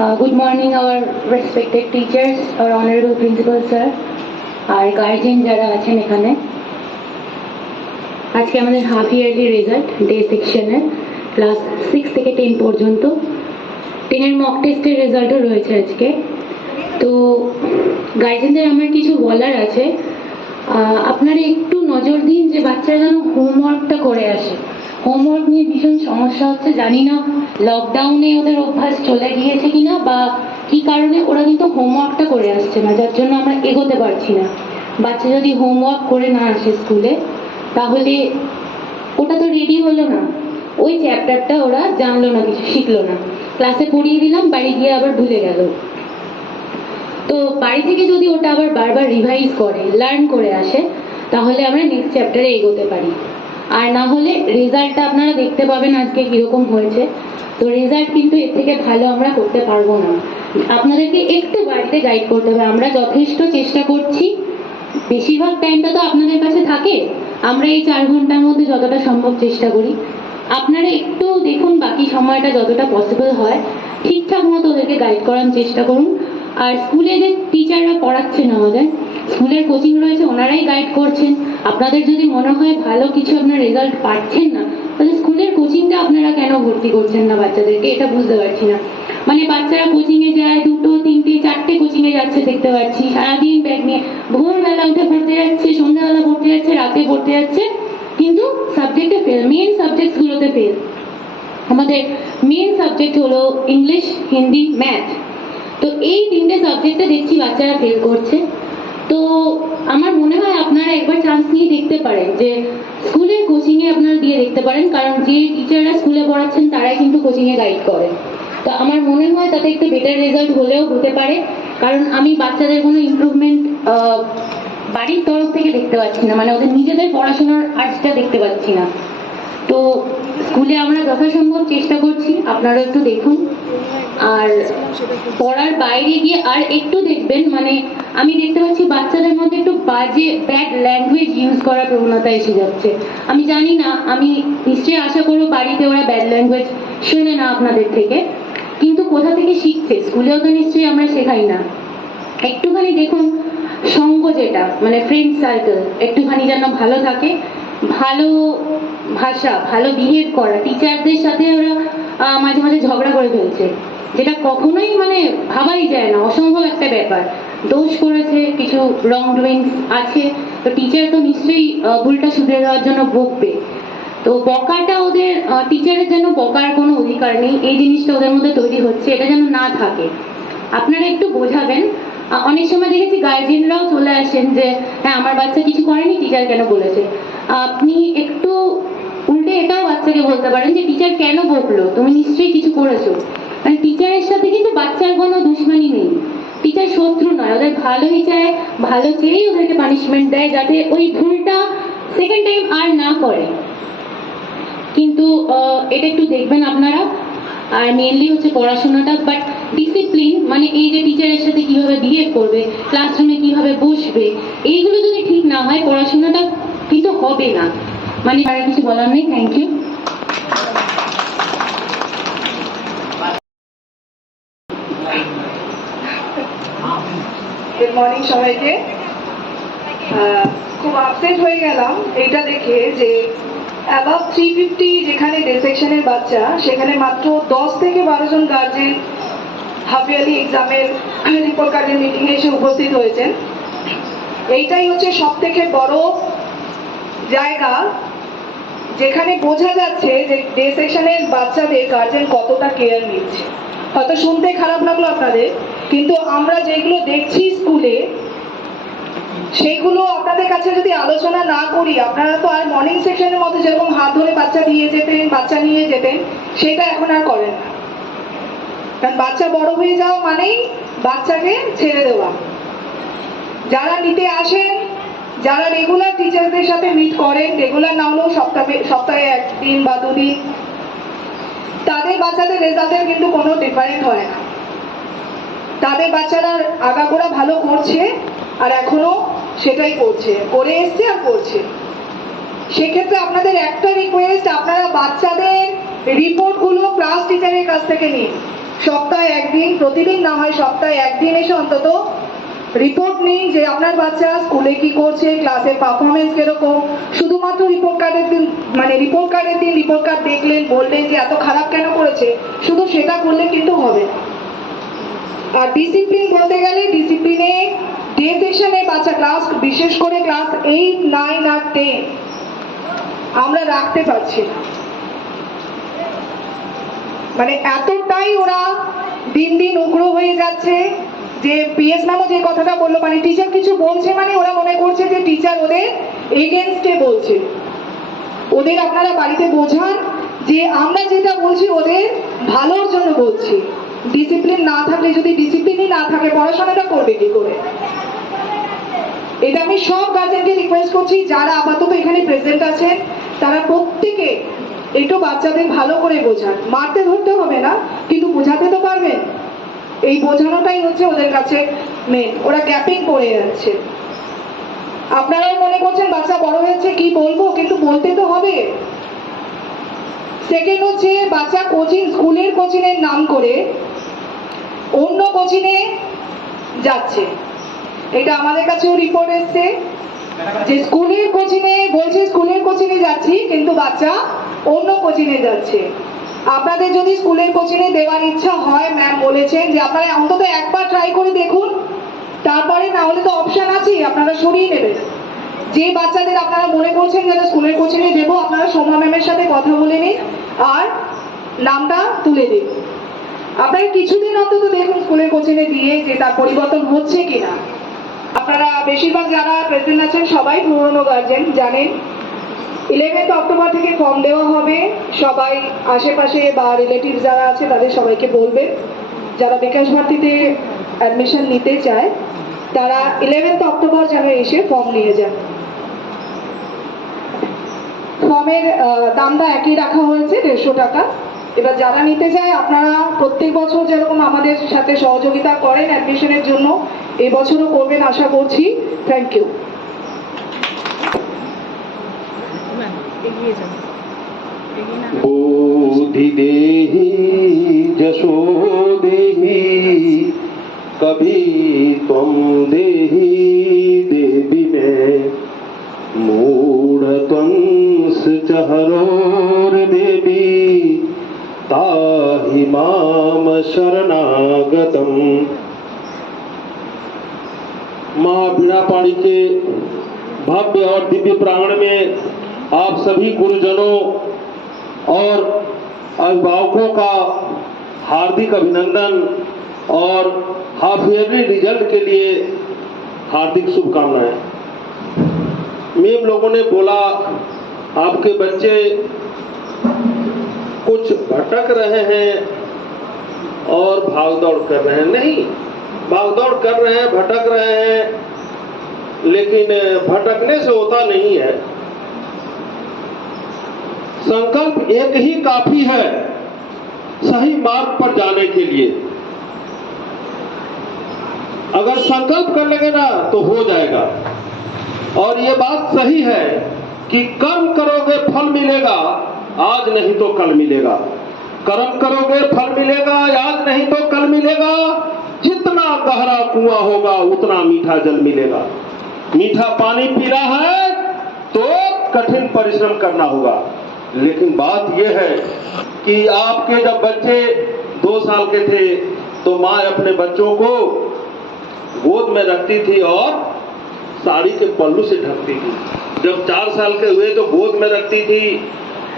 Good morning, our respected teachers, our honorable principal sir, আর guardian যারা আছেন এখানে। আজকে আমাদের হাফ ইয়ারলি রেজাল্ট ডে সেকশনের ক্লাস 6 থেকে 10 পর্যন্ত 10-এর মক টেস্টের রেজাল্টও রয়েছে আজকে। তো গার্জেনদের আমার কিছু বলার আছে, আপনারা একটু নজর দিন যে বাচ্চারা যেন হোমওয়ার্কটা করে আসে। হোমওয়ার্ক নিয়ে ভীষণ সমস্যা হচ্ছে, জানি না লকডাউনে ওদের অভ্যাস চলে গিয়েছে কিনা বা কি কারণে ওরা কিন্তু হোমওয়ার্কটা করে আসছে না, যার জন্য আমরা এগোতে পারছি না। বাচ্চা যদি হোমওয়ার্ক করে না আসে স্কুলে, তাহলে ওটা তো রেডি হলো না, ওই চ্যাপ্টারটা ওরা জানলো না, কিছু শিখলো না। ক্লাসে পড়িয়ে দিলাম, বাড়ি গিয়ে আবার ভুলে গেল। তো বাড়ি থেকে যদি ওটা আবার বারবার রিভাইজ করে, লার্ন করে আসে, তাহলে আমরা নেক্সট চ্যাপ্টারে এগোতে পারি। আর না হলে রেজাল্টটা আপনারা দেখতে পাবেন আজকে কিরকম হয়েছে। তো রেজাল্ট কিন্তু এর থেকে ভালো আমরা করতে পারবো না। আপনাদেরকে একটু বাড়িতে গাইড করতে হবে। আমরা যথেষ্ট চেষ্টা করছি, বেশিরভাগ টাইমটা তো আপনাদের কাছে থাকে, আমরা এই 4 ঘন্টার মধ্যে যতটা সম্ভব চেষ্টা করি। আপনারা একটু দেখুন বাকি সময়টা যতটা পসিবল হয় ঠিকঠাক মতো ওদেরকে গাইড করার চেষ্টা করুন। আর স্কুলে যে টিচাররা পড়াচ্ছেন, আমাদের স্কুলের কোচিং রয়েছে, ওনারাই গাইড করছেন। আপনাদের যদি মনে হয় ভালো কিছু আপনার রেজাল্ট পাচ্ছেন না, তাহলে স্কুলের কোচিংটা আপনারা কেন ভর্তি করছেন না বাচ্চাদেরকে, এটা বুঝতে পারছি না। মানে বাচ্চারা কোচিংয়ে যায়, 2, 3, 4টে কোচিংয়ে যাচ্ছে দেখতে পাচ্ছি, সারাদিন ব্যাগ নিয়ে ভোরবেলা উঠে পড়তে যাচ্ছে, সন্ধ্যাবেলা পড়তে যাচ্ছে, রাতে পড়তে যাচ্ছে, কিন্তু সাবজেক্টে ফেল, মেন সাবজেক্টগুলোতে ফেল। আমাদের মেন সাবজেক্ট হলো ইংলিশ, হিন্দি, ম্যাথ। তো এই 3টে সাবজেক্টে দেখছি বাচ্চারা ফেল করছে। তো আমার মনে হয় আপনারা একবার চান্স নিয়ে দেখতে পারেন যে স্কুলের কোচিংয়ে আপনারা দিয়ে দেখতে পারেন, কারণ যে টিচাররা স্কুলে পড়াচ্ছেন তারাই কিন্তু কোচিংয়ে গাইড করে। তো আমার মনে হয় তাতে একটু বেটার রেজাল্ট হলেও হতে পারে, কারণ আমি বাচ্চাদের কোনো ইমপ্রুভমেন্ট বাড়ির তরফ থেকে দেখতে পাচ্ছি না, মানে ওদের নিজেদের পড়াশোনার আর্টসটা দেখতে পাচ্ছি না। তো স্কুলে আমরা যথাসম্ভব চেষ্টা করছি, আপনারা একটু দেখুন। আর পড়ার বাইরে গিয়ে আর একটু দেখবেন, মানে আমি দেখতে পাচ্ছি বাচ্চাদের মধ্যে একটু বাজে ব্যাড ল্যাঙ্গুয়েজ ইউজ করার প্রবণতা এসে যাচ্ছে। আমি জানি না, আমি নিশ্চয়ই আশা করবো বাড়িতে ওরা ব্যাড ল্যাঙ্গুয়েজ শোনে না আপনাদের থেকে, কিন্তু কোথা থেকে শিখছে? স্কুলেও তো নিশ্চয়ই আমরা শেখাই না। একটুখানি দেখুন সঙ্গ, যেটা মানে ফ্রেন্ড সার্কেল একটুখানি যেন ভালো থাকে, ভালো ভাষা, ভালো বিহেভ করা। টিচারদের সাথে ওরা মাঝে মাঝে ঝগড়া করে ফেলছে, যেটা কখনোই মানে ভাবাই যায় না, অসম্ভব একটা ব্যাপার। দোষ করেছে, কিছু রং ডুইংস আছে, তো টিচার তো নিশ্চয়ই ভুলটা শুধরে দেওয়ার জন্য বকবে। তো বকাটা ওদের, টিচারের যেন বকার কোনো অধিকার নেই, এই জিনিসটা ওদের মধ্যে তৈরি হচ্ছে, এটা যেন না থাকে। আপনারা একটু বোঝাবেন। অনেক সময় দেখেছি গার্জেনরাও চলে আসেন যে হ্যাঁ আমার বাচ্চা কিছু করেনি, টিচার কেন বলেছে। আপনি একটু উল্টে এটাও বাচ্চাকে বলতে পারেন যে টিচার কেন বকলো, তুমি নিশ্চয়ই কিছু করেছো। মানে টিচারের সাথে কিন্তু বাচ্চার কোনো দুশ্মনী নেই, টিচার শত্রু নয়, ওদের ভালোই চায়, ভালো চেয়েই ওদেরকে পানিশমেন্ট দেয়, যাতে ওই ভুলটা সেকেন্ড টাইম আর না করে। কিন্তু এটা একটু দেখবেন আপনারা। আর মেনলি হচ্ছে পড়াশোনাটা, বাট ডিসিপ্লিন, মানে এই যে টিচারের সাথে কিভাবে বিহেভ করবে, ক্লাসরুমে কিভাবে বসবে, এইগুলো যদি ঠিক না হয় পড়াশোনাটা কিন্তু হবে না। মানে আর কিছু বলার নেই। Thank you. গুড মর্নিং সবাইকে। খুব আপসেট হয়ে গেলাম এইটা দেখে যে অ্যাবাভ 350 যেখানে ডে সেকশনের বাচ্চা, সেখানে মাত্র 10 থেকে 12 জন গার্জেন হাফ ইয়ারলি এক্সামের রিপোর্ট কার্ডের মিটিংয়ে এসে উপস্থিত হয়েছেন। এইটাই হচ্ছে সব থেকে বড় জায়গা যেখানে বোঝা যাচ্ছে যে ডে সেকশনের বাচ্চাদের গার্জেন কতটা কেয়ার নিচ্ছে। হয়তো শুনতে খারাপ লাগলো আপনাদের, কিন্তু আমরা যেগুলো দেখছি স্কুলে, সেইগুলো আপনাদের কাছে যদি আলোচনা না করি, আপনারা তো আর মর্নিং সেকশনের মধ্যে যেরকম হাত ধরে বাচ্চা দিয়ে যেতেন, বাচ্চা নিয়ে যেতেন, সেটা এখন আর করেন না। কারণ বাচ্চা বড় হয়ে যাওয়া মানেই বাচ্চাকে ছেড়ে দেওয়া। যারা নিতে আসেন, যারা রেগুলার টিচারদের সাথে মিট করেন, রেগুলার না হলেও সপ্তাহে 1 দিন বা 2 দিন, তাদের বাচ্চাদের রেজাল্টের কিন্তু কোনো ডিফারেন্ট হয় না। তাদের বাচ্চারা আগাগোড়া ভালো করছে, আর এখনো সেটাই করছে, করে এসছে আর করছে। সেক্ষেত্রে আপনাদের একটা রিকোয়েস্ট, আপনারা বাচ্চাদের রিপোর্টগুলো ক্লাস টিচারের কাছ থেকে নিন। সপ্তাহে একদিন, প্রতিদিন না হয় সপ্তাহে একদিন এসে অন্তত রিপোর্ট নিন যে আপনার বাচ্চা স্কুলে কি করছে, ক্লাসের পারফরমেন্স কিরকম। শুধুমাত্র রিপোর্ট কার্ডের দিন রিপোর্ট কার্ড দেখলেন, বললেন যে এত খারাপ কেন করেছে, শুধু সেটা করলে কিন্তু হবে না। আর ডিসিপ্লিন বলতে গেলে ডিসিপ্লিনে ডে সেকশনে বাচ্চা ক্লাস, বিশেষ করে ক্লাস 8, 9 আর 10 আমরা রাখতে পারছি না। মানে এতটাই ওরা দিন দিন উগ্র হয়ে যাচ্ছে যে পিএস ম্যামও যে কথাটা বললো, মানে টিচার কিছু বলছে মানে ওরা মনে করছে যে টিচার ওদের এগেনস্টে বলছে। ওদের আপনারা বাড়িতে বোঝান যে আমরা যেটা বলছি ওদের ভালোর জন্য বলছি। ডিসিপ্লিন না থাকলে, যদি ডিসিপ্লিনই না থাকে, পড়াশোনাটা করবে কি করে? এটা আমি সব গার্জেনকে রিকোয়েস্ট করছি যারা আপাতত এখানে প্রেজেন্ট আছেন, তারা প্রত্যেকে একটু বাচ্চাদের ভালো করে বোঝান। মারতে ধরতে হবে না, কিন্তু বোঝাতে তো পারবেন। এই বোঝানোটাই হচ্ছে ওদের কাছে মেন। ওরা গ্যাপিং পড়ে যাচ্ছে। আপনারাও মনে করছেন বাচ্চা বড় হয়েছে কি বলবো, কিন্তু বলতে তো হবে। সেকেন্ড হচ্ছে বাচ্চা কোচিং, স্কুলের কোচিং এর নাম করে অন্য কোচিং এ যাচ্ছে। এটা আমাদের কাছেও রিপোর্ট এসছে যে স্কুলের কোচিং এ বলছে স্কুলের কোচিং এ যাচ্ছি, কিন্তু বাচ্চা অন্য কোচিং এ যাচ্ছে। আপনাদের যদি স্কুলের কোচিং এ দেওয়ার ইচ্ছা হয়, ম্যাম বলেছেন যে আপনারা অন্তত একবার ট্রাই করে দেখুন, তারপরে না হলে তো অপশন আছে, আপনারা সরিয়ে নেবেন। যে বাচ্চাদের আপনারা মনে করছেন যেন স্কুলের কোচিং এ দেবো, আপনারা সোমা ম্যামের সাথে কথা বলে নিন আর নামটা তুলে দিন। আপনারা কিছুদিন অন্তত দেখুন স্কুলের কোচিং এ দিয়ে যে তার পরিবর্তন হচ্ছে কিনা। আপনারা বেশিরভাগ যারা প্রেজেন্ট আছেন সবাই পুরনো গার্জেন, জানেন 11 অক্টোবর থেকে ফর্ম দেওয়া হবে। সবাই আশেপাশে বা রিলেটিভ যারা আছে তাদের সবাইকে বলবেন, যারা বিকাশ ভারতীতে অ্যাডমিশন নিতে চায় তারা 11 অক্টোবর যেন এসে ফর্ম নিয়ে যান। ফর্মের দামটা একই রাখা হয়েছে, 150 টাকা। এবার যারা নিতে চায়, আপনারা প্রত্যেক বছর যেরকম আমাদের সাথে সহযোগিতা করেন অ্যাডমিশনের জন্য, এই বছরও করবেন আশা করছি। Thank you. बोधि देहि जशो देहि कभी त्वं देहि देवी में मूढ़ त्वंस चहरोर देवी ताहि माम शरणागतम। माँ बीणापाणी के भव्य और दिव्य प्रांगण में आप सभी गुरुजनों और अभिभावकों का हार्दिक अभिनंदन और हाफ ईयरली रिजल्ट के लिए हार्दिक शुभकामनाएं। मेम लोगों ने बोला आपके बच्चे कुछ भटक रहे हैं और भागदौड़ कर रहे हैं। नहीं, भागदौड़ कर रहे हैं, भटक रहे हैं, लेकिन भटकने से होता नहीं है। संकल्प एक ही काफी है सही मार्ग पर जाने के लिए। अगर संकल्प कर लेंगे ना तो हो जाएगा। और ये बात सही है कि कर्म करोगे फल मिलेगा, आज नहीं तो कल मिलेगा। कर्म करोगे फल मिलेगा, आज नहीं तो कल मिलेगा। जितना गहरा कुआं होगा उतना मीठा जल मिलेगा। मीठा पानी पी रहा है तो कठिन परिश्रम करना होगा। लेकिन बात यह है कि आपके जब बच्चे 2 साल के थे तो माँ अपने बच्चों को गोद में रखती थी और साड़ी के पल्लू से ढकती थी। जब 4 साल के हुए तो गोद में रखती थी,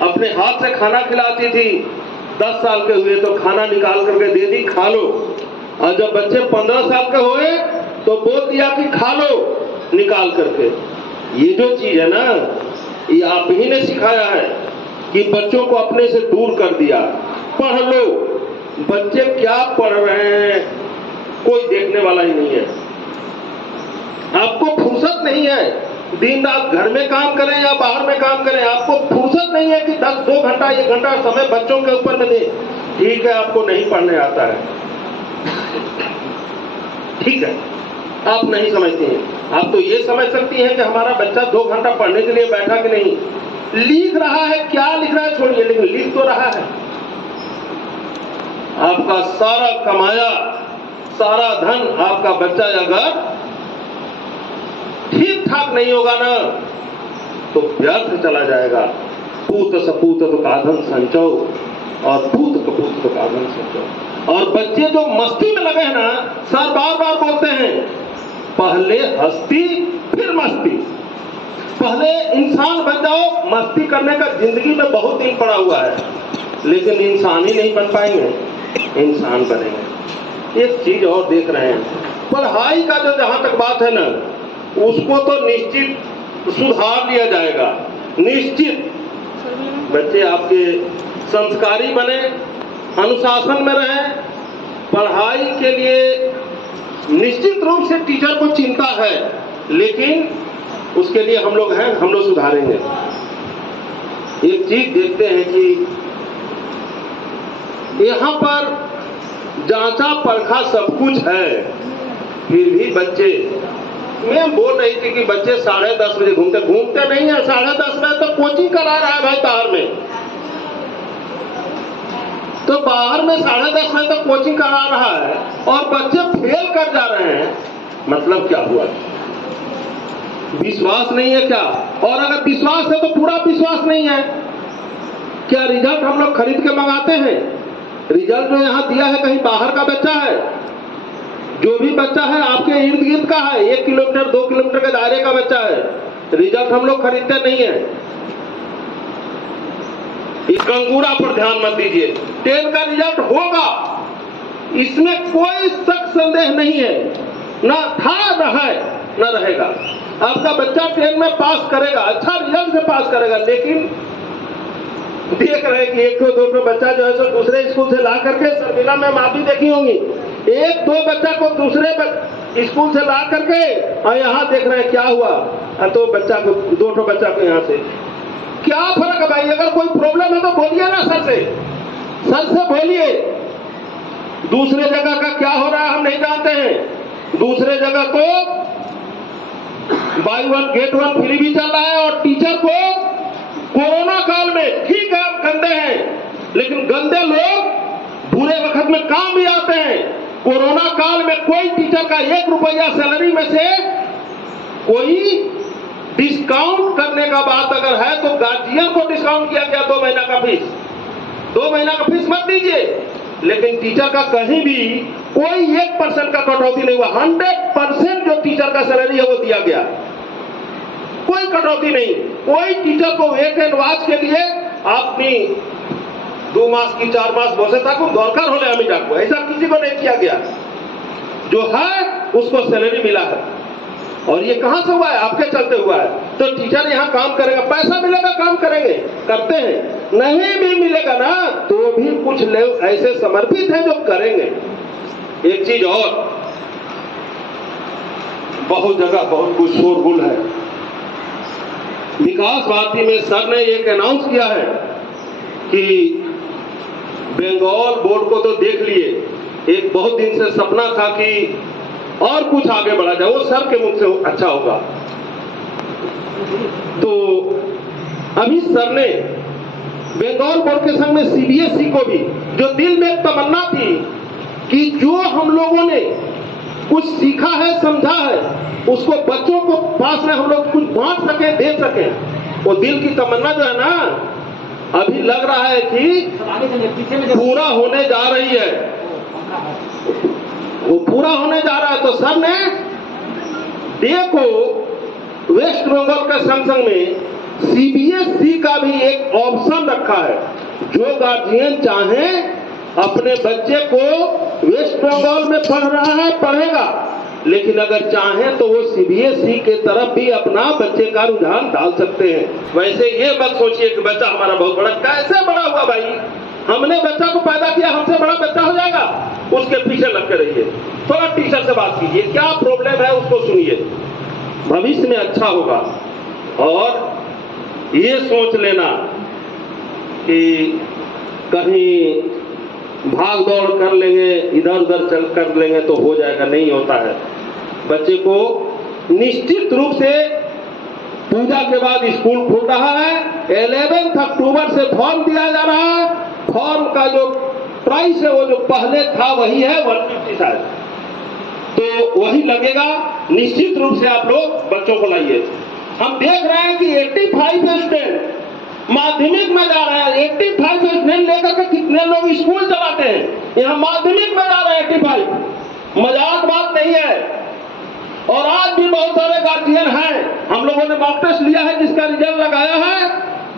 अपने हाथ से खाना खिलाती थी। 10 साल के हुए तो खाना निकाल करके दे दी, खा लो। और जब बच्चे 15 साल के हुए तो बोल दिया कि खा लो निकाल करके। ये जो चीज है ना, ये आप ही ने सिखाया है कि बच्चों को अपने से दूर कर दिया। पढ़ लो, बच्चे क्या पढ़ रहे हैं कोई देखने वाला ही नहीं है। आपको फुर्सत नहीं है, दिन रात घर में काम करें या बाहर में काम करें, आपको फुर्सत नहीं है कि 2 घंटा 1 घंटा समय बच्चों के ऊपर में दें। ठीक है, आपको नहीं पढ़ने आता है, ठीक है, आप नहीं समझती हैं। आप तो ये समझ सकती हैं कि हमारा बच्चा 2 घंटा पढ़ने के लिए बैठा कि नहीं, लिख रहा है, क्या लिख रहा है छोड़िए, लेकिन लिख तो रहा है। आपका सारा कमाया सारा धन आपका बच्चा अगर ठीक ठाक नहीं होगा ना तो व्यर्थ चला जाएगा। पूत सपूत तो काधन संचो और पूत कपूत तो काधन संचो। और बच्चे जो मस्ती में लगे हैं ना, सर बार बार बोलते हैं पहले हस्ती फिर मस्ती। पहले इंसान बन जाओ, मस्ती करने का जिंदगी में बहुत दिन पड़ा हुआ है, लेकिन इंसान ही नहीं बन पाएंगे, इंसान बनेंगे। एक चीज और देख रहे हैं, पढ़ाई का जो जहां तक बात है ना, उसको तो निश्चित सुधार लिया जाएगा। निश्चित बच्चे आपके संस्कारी बने, अनुशासन में रहें। पढ़ाई के लिए निश्चित रूप से टीचर को चिंता है, लेकिन उसके लिए हम लोग हैं, हम लोग सुधारेंगे। एक चीज देखते हैं कि यहां पर जांचा परखा सब कुछ है, फिर भी बच्चे, मैं बोल रही थी कि बच्चे 10:30 बजे घूमते नहीं है। 10:30 बजे तो कोचिंग करा रहा है भाई बाहर में, तो बाहर में 10:30 बजे तक कोचिंग करा रहा है और बच्चे फेल कर जा रहे हैं। मतलब क्या हुआ? विश्वास नहीं है क्या? और अगर विश्वास है तो पूरा विश्वास नहीं है क्या? रिजल्ट हम लोग खरीद के मंगाते हैं? रिजल्ट जो यहाँ दिया है कहीं बाहर का बच्चा है? जो भी बच्चा है आपके इर्द गिर्द का है, 1 किलोमीटर 2 किलोमीटर के दायरे का बच्चा है। रिजल्ट हम लोग खरीदते नहीं है। इस गंगूरा पर ध्यान मत दीजिए। 10 का रिजल्ट होगा, इसमें कोई शक संदेह नहीं है। ना था, न है, न रहेगा। आपका बच्चा 10 में पास करेगा, अच्छा रिजल्ट से पास करेगा, लेकिन देख रहे हैं कि 1-2 बच्चा जो है सो दूसरे स्कूल से ला करके, शर्मिला मैम आप भी देखी होंगी, 1-2 बच्चा को दूसरे स्कूल से ला करके और यहाँ देख रहे हैं क्या हुआ, तो बच्चा को 2 बच्चा को यहाँ से क्या फर्क है भाई? अगर कोई प्रॉब्लम है तो बोलिए ना सर से बोलिए। दूसरे जगह का क्या हो रहा है हम नहीं जानते हैं। दूसरे जगह तो बाय 1 गेट 1 फ्री भी चल रहा है, और टीचर को कोरोना काल में, ठीक है हम गंदे हैं, लेकिन गंदे लोग बुरे वक्त में काम भी आते हैं। कोरोना काल में कोई टीचर का 1 रुपया सैलरी में से कोई डिस्काउंट करने का बात अगर है तो गार्जियन को डिस्काउंट किया गया 2 महीना का फीस। 2 महीना का फीस मत दीजिए, लेकिन टीचर का कहीं भी कोई 1% का कटौती नहीं हुआ। 100% जो टीचर का सैलरी है वो दिया गया, कोई कटौती नहीं। कोई टीचर को वेट एंड वॉच के लिए अपनी 2 मास की 4 मास बसे था दरकार होले हमें डाको, ऐसा किसी को नहीं किया गया। जो है उसको सैलरी मिला है, और ये कहां से हुआ है? आपके चलते हुआ है। तो टीचर यहाँ काम करेगा, पैसा मिलेगा काम करेंगे, करते हैं। नहीं भी मिलेगा ना तो भी कुछ लोग ऐसे समर्पित हैं जो करेंगे। एक चीज और, बहुत जगह बहुत कुछ शोरगुल है। विकास भारती में सर ने एक अनाउंस किया है कि बंगाल बोर्ड को तो देख लिए, एक बहुत दिन से सपना था कि और कुछ आगे बढ़ा जाए, वो सर के मुख से अच्छा होगा। तो अभी सर ने बंगाल बोर्ड के संग में सीबीएसई को भी, जो दिल में एक तमन्ना थी कि जो हम लोगों ने कुछ सीखा है समझा है उसको बच्चों को पास में हम लोग कुछ बांट सके दे सके, वो दिल की तमन्ना जो है ना, अभी लग रहा है कि पूरा होने जा रही है। वो पूरा होने जा रहा है। तो सर ने देखो वेस्ट बंगाल के संग में सीबीएसई का भी एक ऑप्शन रखा है। जो गार्जियन चाहे अपने बच्चे को वेस्ट बंगाल में पढ़ रहा है पढ़ेगा, लेकिन अगर चाहे तो वो सीबीएसई के तरफ भी अपना बच्चे का रुझान डाल सकते हैं। वैसे ये मत सोचिए कि बच्चा हमारा बहुत बड़ा, कैसे बड़ा हुआ भाई? हमने बच्चा को पैदा किया, हमसे बड़ा बच्चा हो जाएगा? उसके पीछे लग के रहिए, थोड़ा टीचर से बात कीजिए, क्या प्रॉब्लम है उसको सुनिए, भविष्य में अच्छा होगा। और ये सोच लेना कि कहीं भाग दौड़ कर लेंगे, इधर उधर चल कर लेंगे तो हो जाएगा, नहीं होता है। बच्चे को निश्चित रूप से पूजा के बाद स्कूल खुल रहा है, 11 अक्टूबर से फॉर्म दिया जा रहा है। फॉर्म का जो प्राइस है वो जो पहले था वही है 150 शायद, तो वही लगेगा। निश्चित रूप से आप लोग बच्चों को लाइए। हम देख रहे हैं कि 85 स्टूडेंट माध्यमिक में जा रहे हैं। 85 स्टूडेंट लेकर के कितने लोग स्कूल चलाते हैं? यहाँ माध्यमिक में जा रहे हैं 85, मजाक बात नहीं है। और आज भी बहुत सारे गार्जियन हैं, हम लोगों ने मॉक टेस्ट लिया है, जिसका रिजल्ट लगाया है,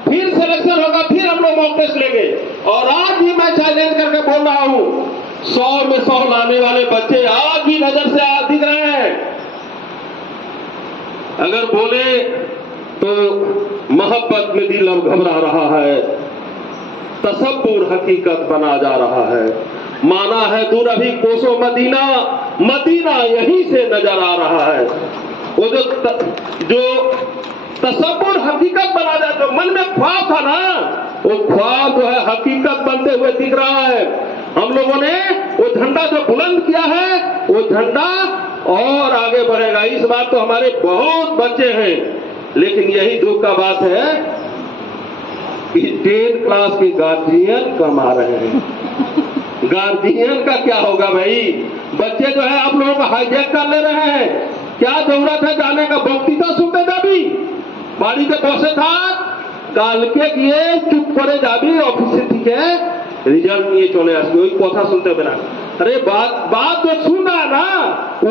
फिर सिलेक्शन होगा, फिर हम लोग मॉक टेस्ट लेंगे। और आज भी मैं चैलेंज करके बोल रहा हूं, 100 में 100 लाने वाले बच्चे आज भी नजर से दिख रहे हैं। अगर बोले तो मोहब्बत में दिल अब घबरा रहा है, तसव्वुर हकीकत बना जा रहा है। माना है दूर अभी कोसों मदीना, मदीना यहीं से नजर आ रहा है। वो जो तसव्वुर हकीकत बना जाए, तो मन में ख्वाब था ना, वो ख्वाब जो है हकीकत बनते हुए दिख रहा है। हम लोगों ने वो झंडा जो बुलंद किया है, वो झंडा और आगे बढ़ेगा। इस बार तो हमारे बहुत बच्चे हैं, लेकिन यही दुख का बात है कि 10 क्लास के गार्जियन कम आ रहे हैं। गार्जियन का क्या होगा भाई? बच्चे जो है आप लोगों को हाईजैक कर ले रहे हैं। क्या जरूरत है जाने का? बक्तृता सुनते जाबी बाड़ी के बसे था काल के किए चुप करे जाबी ऑफिस থেকে रिजल्ट নিয়ে চলে আসবে ওই কথা শুনতে হবে না। अरे बात जो सुन रहा है ना,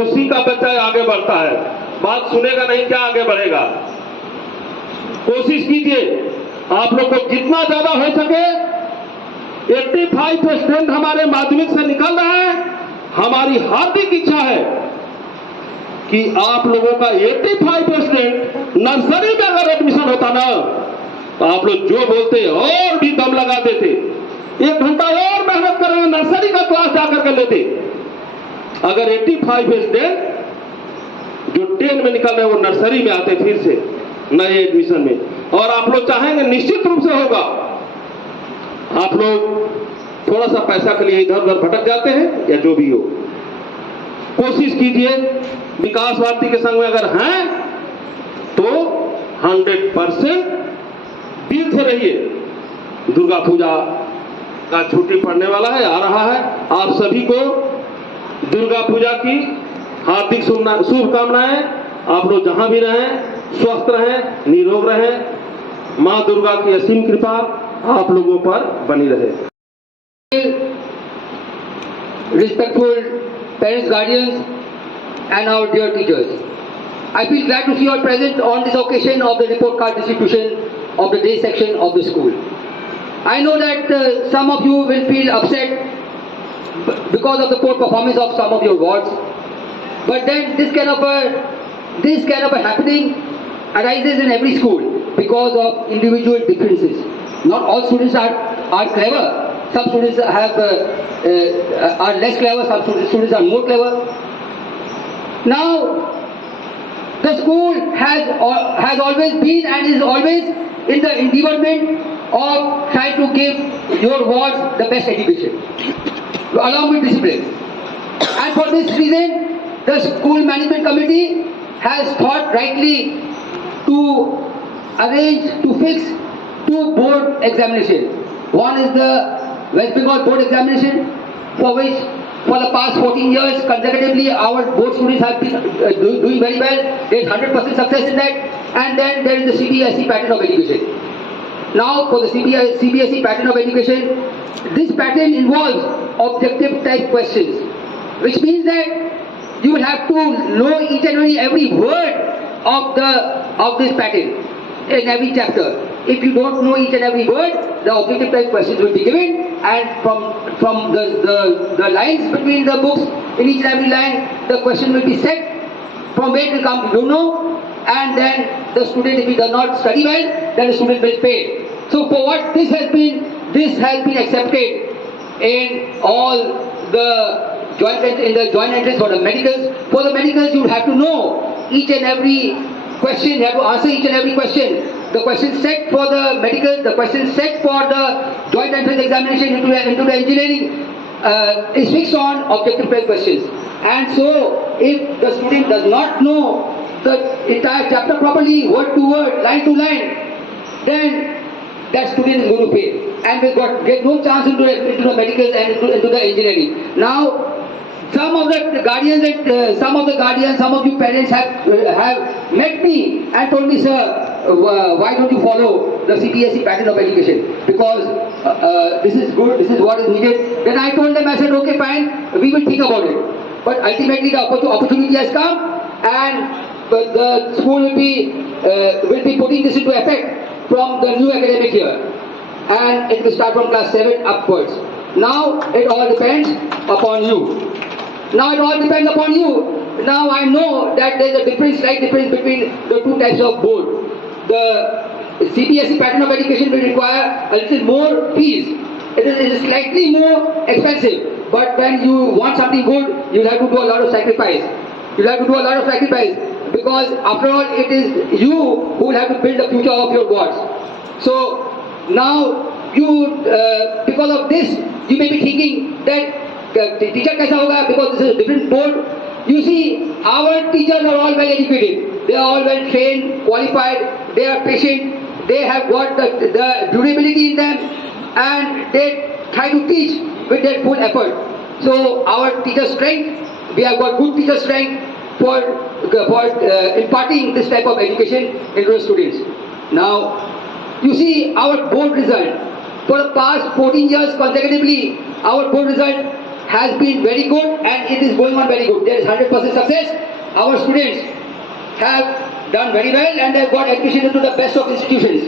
उसी का बच्चा आगे बढ़ता है। बात सुनेगा नहीं, क्या आगे बढ़ेगा? कोशिश कीजिए आप लोग को जितना ज्यादा हो सके। 85 स्टूडेंट हमारे माध्यमिक से निकल रहे हैं। हमारी हार्दिक इच्छा है कि आप लोगों का 85 स्टूडेंट नर्सरी में अगर एडमिशन होता ना, तो आप लोग जो बोलते और भी दम लगा देते, 1 घंटा और मेहनत कर रहे हैं, नर्सरी का क्लास जाकर के लेते। अगर 85 स्टूडेंट जो 10 में निकल रहे हैं वो नर्सरी में आते फिर से नए एडमिशन में, और आप लोग चाहेंगे निश्चित रूप से होगा। आप लोग थोड़ा सा पैसा के लिए इधर उधर भटक जाते हैं या जो भी हो, कोशिश कीजिए। विकास भारती के संग में अगर हैं तो 100% दिल से रहिए। दुर्गा पूजा का छुट्टी पड़ने वाला है, आ रहा है। आप सभी को दुर्गा पूजा की हार्दिक शुभकामनाएं। आप लोग जहां भी रहें स्वस्थ रहें, निरोग रहें। मां दुर्गा की असीम कृपा आप लोगों पर बनी रहे। Respectful parents, guardians, and our dear teachers, I feel glad to see you all present on this occasion of the report card distribution of the day section of the school. I know that some of you will feel upset because of the poor performance of some of your wards, but then this kind of a happening arises in every school because of individual differences. Not all students are clever. Some students are less clever. Some students are more clever. Now, the school has always been and is always in the endeavorment of trying to give your wards the best education, along with discipline. And for this reason, the school management committee has thought rightly to arrange, to fix 2 board examinations. One is the West Bengal board examination, for which for the past 14 years consecutively our board students have been doing very well. There is 100% success in that. And then there is the CBSE pattern of education. Now for the CBSE pattern of education, this pattern involves objective type questions, which means that you will have to know each and every word of this pattern in every chapter. If you don't know each and every word, the objective type questions will be given, and from the lines between the books, in each and every line, the question will be set. From where it will come, you don't know, and then the student, if he does not study well, then the student will fail. So for what this has been accepted in all the joint entrance for the medicals. For the medicals, you have to know each and every question, you have to answer each and every question. The question set for the medical, the question set for the joint entrance examination into the engineering is fixed on objective type questions. And so, if the student does not know the entire chapter properly, word to word, line to line, then that student is going to fail and will get no chance into the medicals and into the engineering. Now, some of the guardians, some of you parents have met me and told me, sir, why don't you follow the CBSE pattern of education? Because this is good, this is what is needed. Then I told them, I said, okay, fine, we will think about it. But ultimately, the opportunity has come, and the school will be putting this into effect from the new academic year, and it will start from class 7 upwards. Now it all depends upon you. Now it all depends upon you. Now I know that there is a slight difference between the two types of board. The CBSE pattern of education will require a little more fees. It is slightly more expensive. But when you want something good, you have to do a lot of sacrifice. You have to do a lot of sacrifice, because after all, it is you who will have to build the future of your gods. So now you, because of this, you may be thinking that teacher kaisa hoga, because this is a different board. You see, our teachers are all well educated. They are all well trained, qualified. They are patient. They have got the durability in them, and they try to teach with their full effort. So our teacher strength, we have got good teacher strength for imparting this type of education into the students. Now, you see our board result. For the past 14 years consecutively, our board result has been very good, and it is going on very good. There is 100% success. Our students have done very well, and they have got admission into the best of institutions.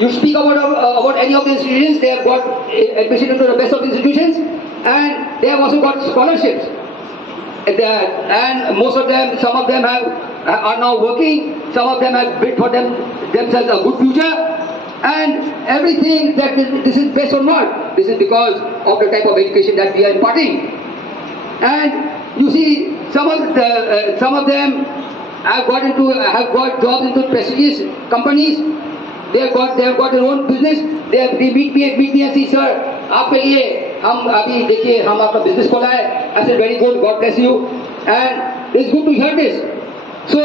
You speak about any of the institutions, they have got admission into the best of institutions, and they have also got scholarships. And most of them, some of them are now working. Some of them have built for themselves a good future. And everything that this is based on what? This is because of the type of education that we are imparting. And you see, some of them have got jobs into prestigious companies. They have got their own business. They meet me and say, sir, आपके लिए हम अभी देखिए हम आपका business खोला है. I said, very good, God bless you. And it's good to hear this. So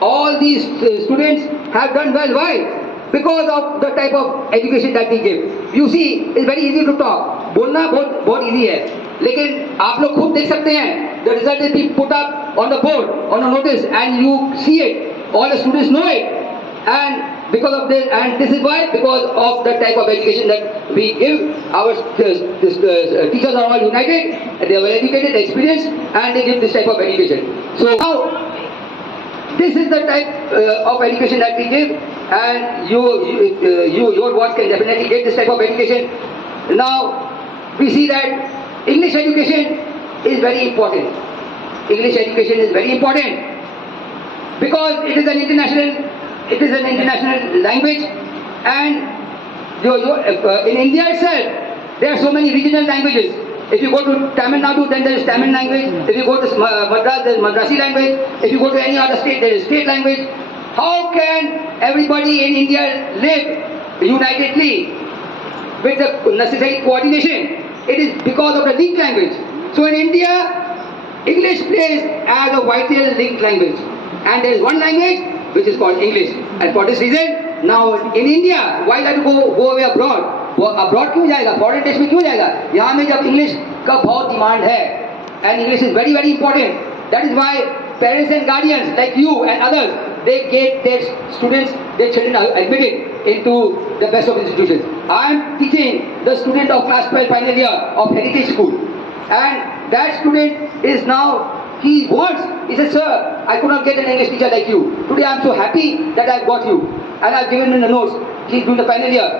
all these students have done well. Why? Because of the type of education that we give. You see, it's very easy to talk. बोलना बहुत easy है. लेकिन आप लोग खुद देख सकते हैं. The result is being put up on the board, on a notice, and you see it. All the students know it. And because of this, and this is why, because of the type of education that we give, our teachers are all united, they are well educated, experienced, and they give this type of education. So now, this is the type of education that we give, and your boss can definitely get this type of education. Now, we see that English education is very important. English education is very important because it is an international language, and in India itself, there are so many regional languages. If you go to Tamil Nadu, then there is Tamil language. If you go to Madras, there is Madrasi language. If you go to any other state, there is state language. How can everybody in India live unitedly with the necessary coordination? It is because of the linked language. So in India, English plays as a vital linked language. And there is one language which is called English. And for this reason, now in India, why not go away abroad? वो abroad क्यों जाएगा? Foreign देश में क्यों जाएगा? यहाँ में जब English का बहुत demand है, and English is very very important. That is why parents and guardians like you and others, they get their students, their children admitted into the best of institutions. I am teaching the student of class 12 final year of Heritage School, and that student is now. He says, sir, I could not get an English teacher like you. Today I am so happy that I have got you. And I have given him the notes. He is doing the final year.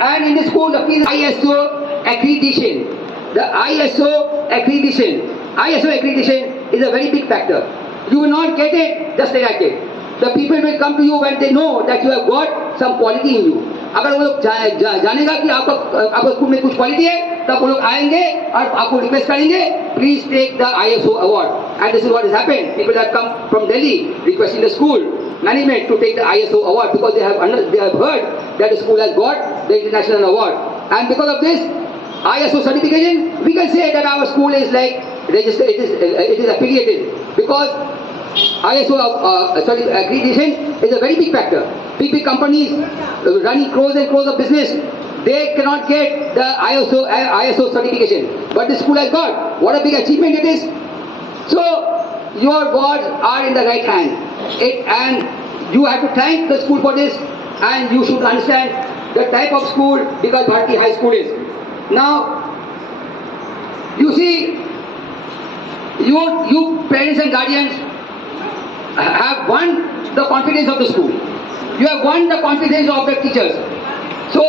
And in the school, the ISO accreditation. The ISO accreditation is a very big factor. You will not get it just like that. The people will come to you when they know that you have got some quality in you. अगर वो लोग जानेगा कि आपका school में कुछ quality है, तब वो लोग आएंगे और आपको रिक्वेस्ट करेंगे, please take the ISO award. And this is what has happened. People have come from Delhi requesting the school management to take the ISO award because they have heard that the school has got the international award. And because of this ISO certification, we can say that our school is like registered. It is affiliated because ISO accreditation is a very big factor. big companies running crores and crores of business, they cannot get the ISO certification. But the school has got. What a big achievement it is. So, your words are in the right hand. And you have to thank the school for this, and you should understand the type of school because Bharati High School is. Now, you see, you parents and guardians have won the confidence of the school. You have won the confidence of the teachers. So,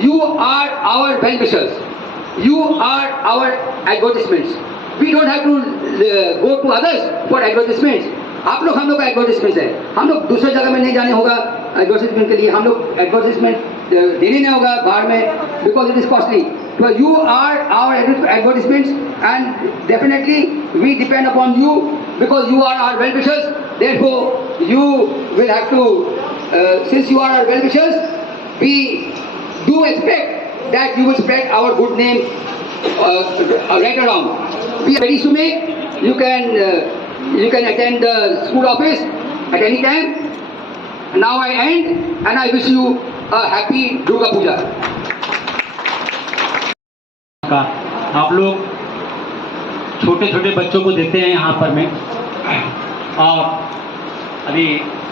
you are our well-wishers. You are our advertisements. We don't have to go to others for advertisements. आप लोग हम लोग का advertisement है. हम लोग दूसरे जगह में नहीं जाने होगा एडवर्टाइजमेंट के लिए. हम लोग एडवर्टाइजमेंट देने नहीं होगा बाहर में, because it is costly. So you are our advertisements, and definitely we depend upon you because you are our well-wishers. Therefore, you will have to, since you are our well-wishers, we do expect that you will spread our good name right around. We are ready to make. You can attend the school office at any time. Now I end, and I wish you a happy Durga Puja. आप लोग छोटे छोटे बच्चों को देते हैं यहाँ पर में, और अभी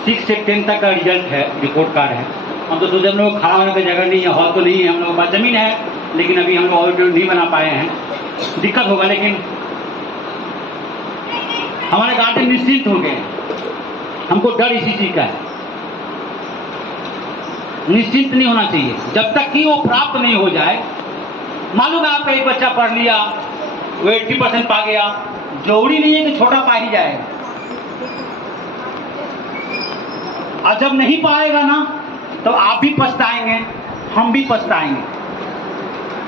6 से 10 तक का रिजल्ट है, रिपोर्ट कार्ड है. हम तो सोचे हम लोग खड़ा होने की जगह नहीं है, हॉल तो नहीं है, हम लोगों के पास ज़मीन है, लेकिन अभी हम लोग ऑडिटोरियम नहीं बना पाए हैं, दिक्कत होगा. लेकिन हमारे गार्जियन निश्चिंत हो गए. हमको डर इसी चीज़ का है. निश्चिंत नहीं होना चाहिए जब तक कि वो प्राप्त नहीं हो जाए. मालूम है आपका एक बच्चा पढ़ लिया, वो 80% पा गया, जरूरी नहीं है कि छोटा पा ही जाएगा. और जब नहीं पाएगा ना, तो आप भी पछताएंगे, हम भी पछताएंगे.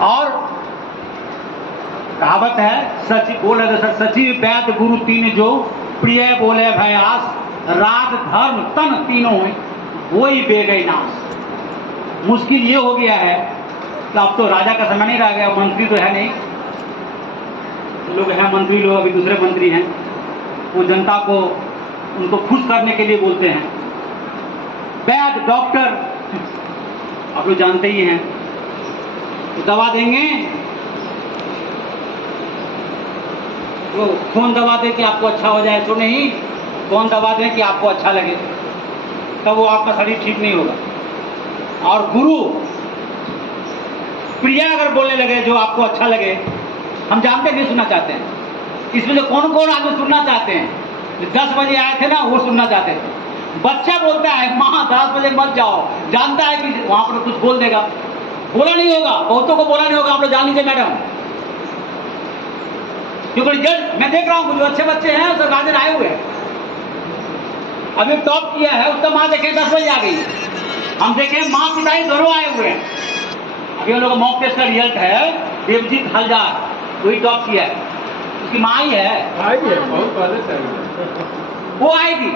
और कहावत है, सच बोले सची वैद्य गुरु तीन जो, प्रिय बोले भयास, राग धर्म तन तीनों वही बेगई नाश. मुश्किल ये हो गया है कि अब तो राजा का समय नहीं रह गया, मंत्री तो है नहीं. लोग हैं मंत्री, लोग अभी दूसरे मंत्री हैं, वो जनता को उनको खुश करने के लिए बोलते हैं. वैद्य डॉक्टर आप लोग जानते ही हैं, तो दवा देंगे तो कौन दवा दे कि आपको अच्छा हो जाए, तो नहीं. कौन दवा दे कि आपको अच्छा लगे, तब वो आपका शरीर ठीक नहीं होगा. और गुरु प्रिया अगर बोलने लगे जो आपको अच्छा लगे, हम जानते नहीं सुनना चाहते हैं. इसमें कौन कौन आदमी सुनना चाहते हैं? 10 बजे आए थे ना, वो सुनना चाहते थे. बच्चा बोलता है माँ 10 बजे मत जाओ, जानता है कि वहां पर कुछ बोल देगा. बोला नहीं होगा, बहुतों को बोला नहीं होगा, आप लोग जान लीजिए मैडम. क्योंकि रिजल्ट मैं देख रहा हूँ, जो अच्छे बच्चे हैं उसका गार्जियन आए हुए हैं. अभी टॉप किया है, उसका माँ देखें 10 बजे आ गई. हम देखें माँ पिताई दोनों आए हुए हैं. अभी हम लोग का मॉक टेस्ट का रिजल्ट है, देवजीत हलदार वही टॉप किया है. उसकी माँ ही है, बहुत पहले से वो आएगी.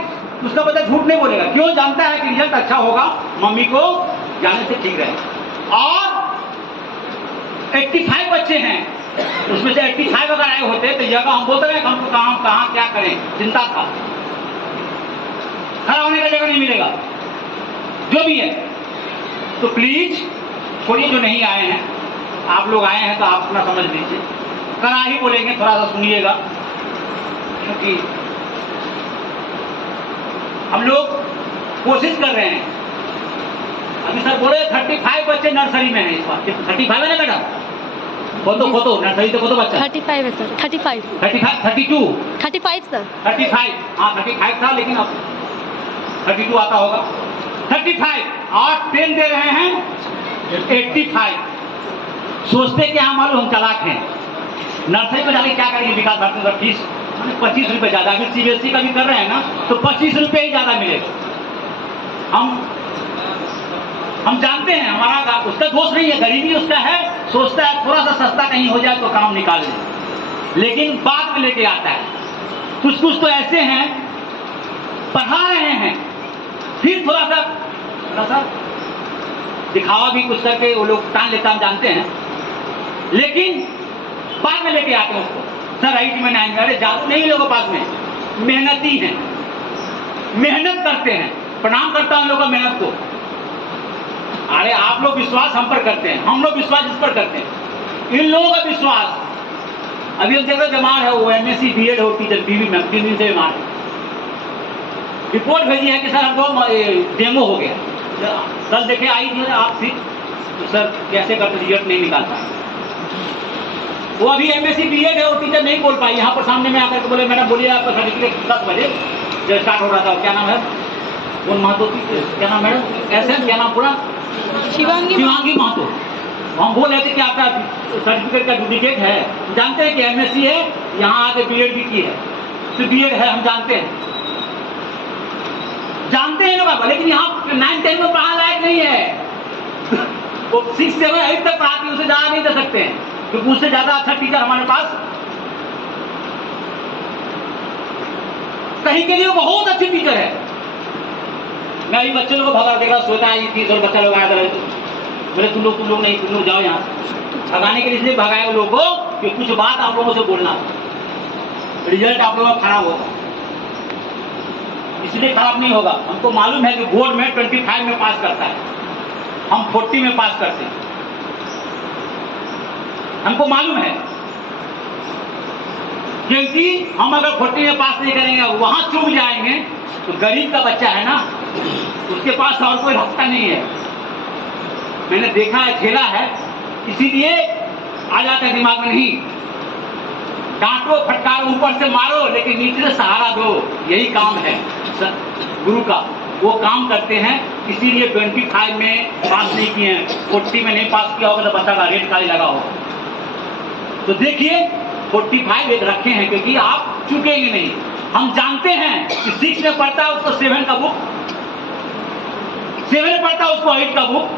उसका बच्चा झूठ नहीं बोलेगा. क्यों? जानता है कि रिजल्ट अच्छा होगा, मम्मी को जाने से ठीक रहे. और 85 बच्चे हैं, उसमें से 85 अगर आए होते तो जगह हम बोलते हैं हमको कहाँ क्या करें, चिंता था. खड़ा होने का जगह नहीं मिलेगा, जो भी है. तो प्लीज छोड़िए, जो नहीं आए हैं, आप लोग आए हैं तो आप अपना समझ लीजिए. करा ही बोलेंगे, थोड़ा सा सुनिएगा, क्योंकि हम लोग कोशिश कर रहे हैं. अभी सर बोले 35 बच्चे नर्सरी में हैं इस बार. 35 है ना मैडम? कतो नर्सरी तो कतो बच्चा? 35 है सर. 35 32 35 सर. 35 हाँ 35 था, लेकिन अब 32 आता होगा. 35 और 10 दे रहे हैं 85. सोचते कि हम मालूम हम चालाक हैं. नर्सरी में जाके क्या करेंगे? विकास भारती का फीस 25 रुपये ज्यादा. अभी CBSE का भी कर रहे हैं ना, तो 25 रुपये ही ज्यादा मिलेगा. हम जानते हैं हमारा उसका दोष नहीं है, गरीबी उसका है. सोचता है थोड़ा सा सस्ता कहीं हो जाए तो काम निकाल ले, लेकिन बाद में लेके आता है. कुछ तो ऐसे हैं पढ़ा रहे हैं, फिर थोड़ा सा दिखावा भी कुछ करके वो लोग टान लेता, हम जानते हैं, लेकिन बाद में लेके आते हैं उसको. सर IT में नहीं, अरे जादू नहीं लोगों के पास में, मेहनती हैं, मेहनत करते हैं. प्रणाम करता हूं लोगों को मेहनत को. अरे आप लोग विश्वास हम पर करते हैं, हम लोग विश्वास इस पर करते हैं। इन लोगों का विश्वास अभी हम देख रहे बीमार है, वो MSc BEd हो टीचर, बीवी में 3 दिन से बीमार है। रिपोर्ट भेजी है कि सर हमको डेमो हो गया। कल देखे आई थी आप थी तो सर कैसे करते रिजल्ट नहीं निकाल पाए। वो अभी MSc BEd है, वो टीचर नहीं बोल पाई। यहाँ पर सामने में आकर के बोले मैडम बोलिए आपका सर्टिफिकेट 10 बजे जो स्टार्ट हो रहा था, क्या नाम है कौन महतो, क्या नाम मैडम, SM क्या नाम पूरा, शिवांगी महतो। हम बोल रहे थे कि आपका सर्टिफिकेट का डुप्लीकेट है। जानते हैं कि MSc है, यहाँ आके BEd भी की है, तो BEd है, हम जानते हैं लोग, लेकिन यहाँ 9-10 में पढ़ा लायक नहीं है। वो 6-7 8 तक पढ़ाती है, उसे ज्यादा नहीं दे सकते हैं, क्योंकि उससे ज्यादा अच्छा टीचर हमारे पास कहीं के लिए बहुत अच्छे टीचर है। मैं अभी बच्चे लोग को भगा देगा, सोता आई थी और बच्चा लोग आया था, बोले तुम लोग नहीं, तुम लोग जाओ यहाँ से। भगाने के लिए इसलिए भगाए वो लोगों को कि कुछ बात आप लोगों से बोलना, रिजल्ट आप लोगों का खराब होगा। इसलिए खराब नहीं होगा, हमको मालूम है कि बोर्ड में 25 में पास करता है, हम 40 में पास करते हैं, हमको मालूम है। क्योंकि हम अगर 40 में पास नहीं करेंगे, वहां चूक जाएंगे, तो गरीब का बच्चा है ना, उसके पास और कोई रास्ता नहीं है। मैंने देखा है, खेला है, इसीलिए आ जाता है दिमाग में। नहीं, डांटो फटकारो ऊपर से मारो, लेकिन नीचे से सहारा दो, यही काम है गुरु का। वो काम करते हैं, इसीलिए 25 में पास नहीं किए हैं। 40 में नहीं पास किया होगा तो बच्चा का रेट काली लगा होगा। तो देखिए 45 एक रखे हैं, क्योंकि आप चुकेंगे नहीं। हम जानते हैं कि 6 में पढ़ता है उसको 7 का बुक, 7 में पढ़ता है उसको 8 का बुक।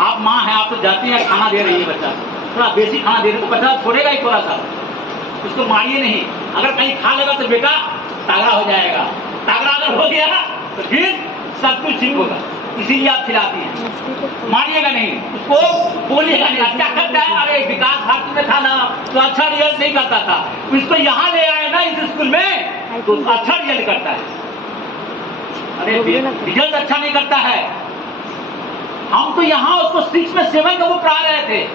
आप माँ है, आप तो जाती हैं, खाना दे रही है बच्चा, थोड़ा बेसिक खाना दे रही है, तो बच्चा छोड़ेगा ही थोड़ा सा, उसको मारिए नहीं। अगर कहीं खा लेगा तो बेटा तगड़ा हो जाएगा, तगड़ा अगर हो गया तो फिर सब कुछ ठीक होगा। इसीलिए आप खिलाती हैं, मारिएगा नहीं, उसको बोलिएगा नहीं। अच्छा करता है, अरे विकास भारती में था ना तो अच्छा रिजल्ट नहीं करता था, उसको यहाँ ले आए ना इस स्कूल में तो अच्छा रिजल्ट करता है। अरे रिजल्ट अच्छा नहीं करता है। हम तो यहाँ उसको 6 में 7 का बुक पढ़ा रहे थे,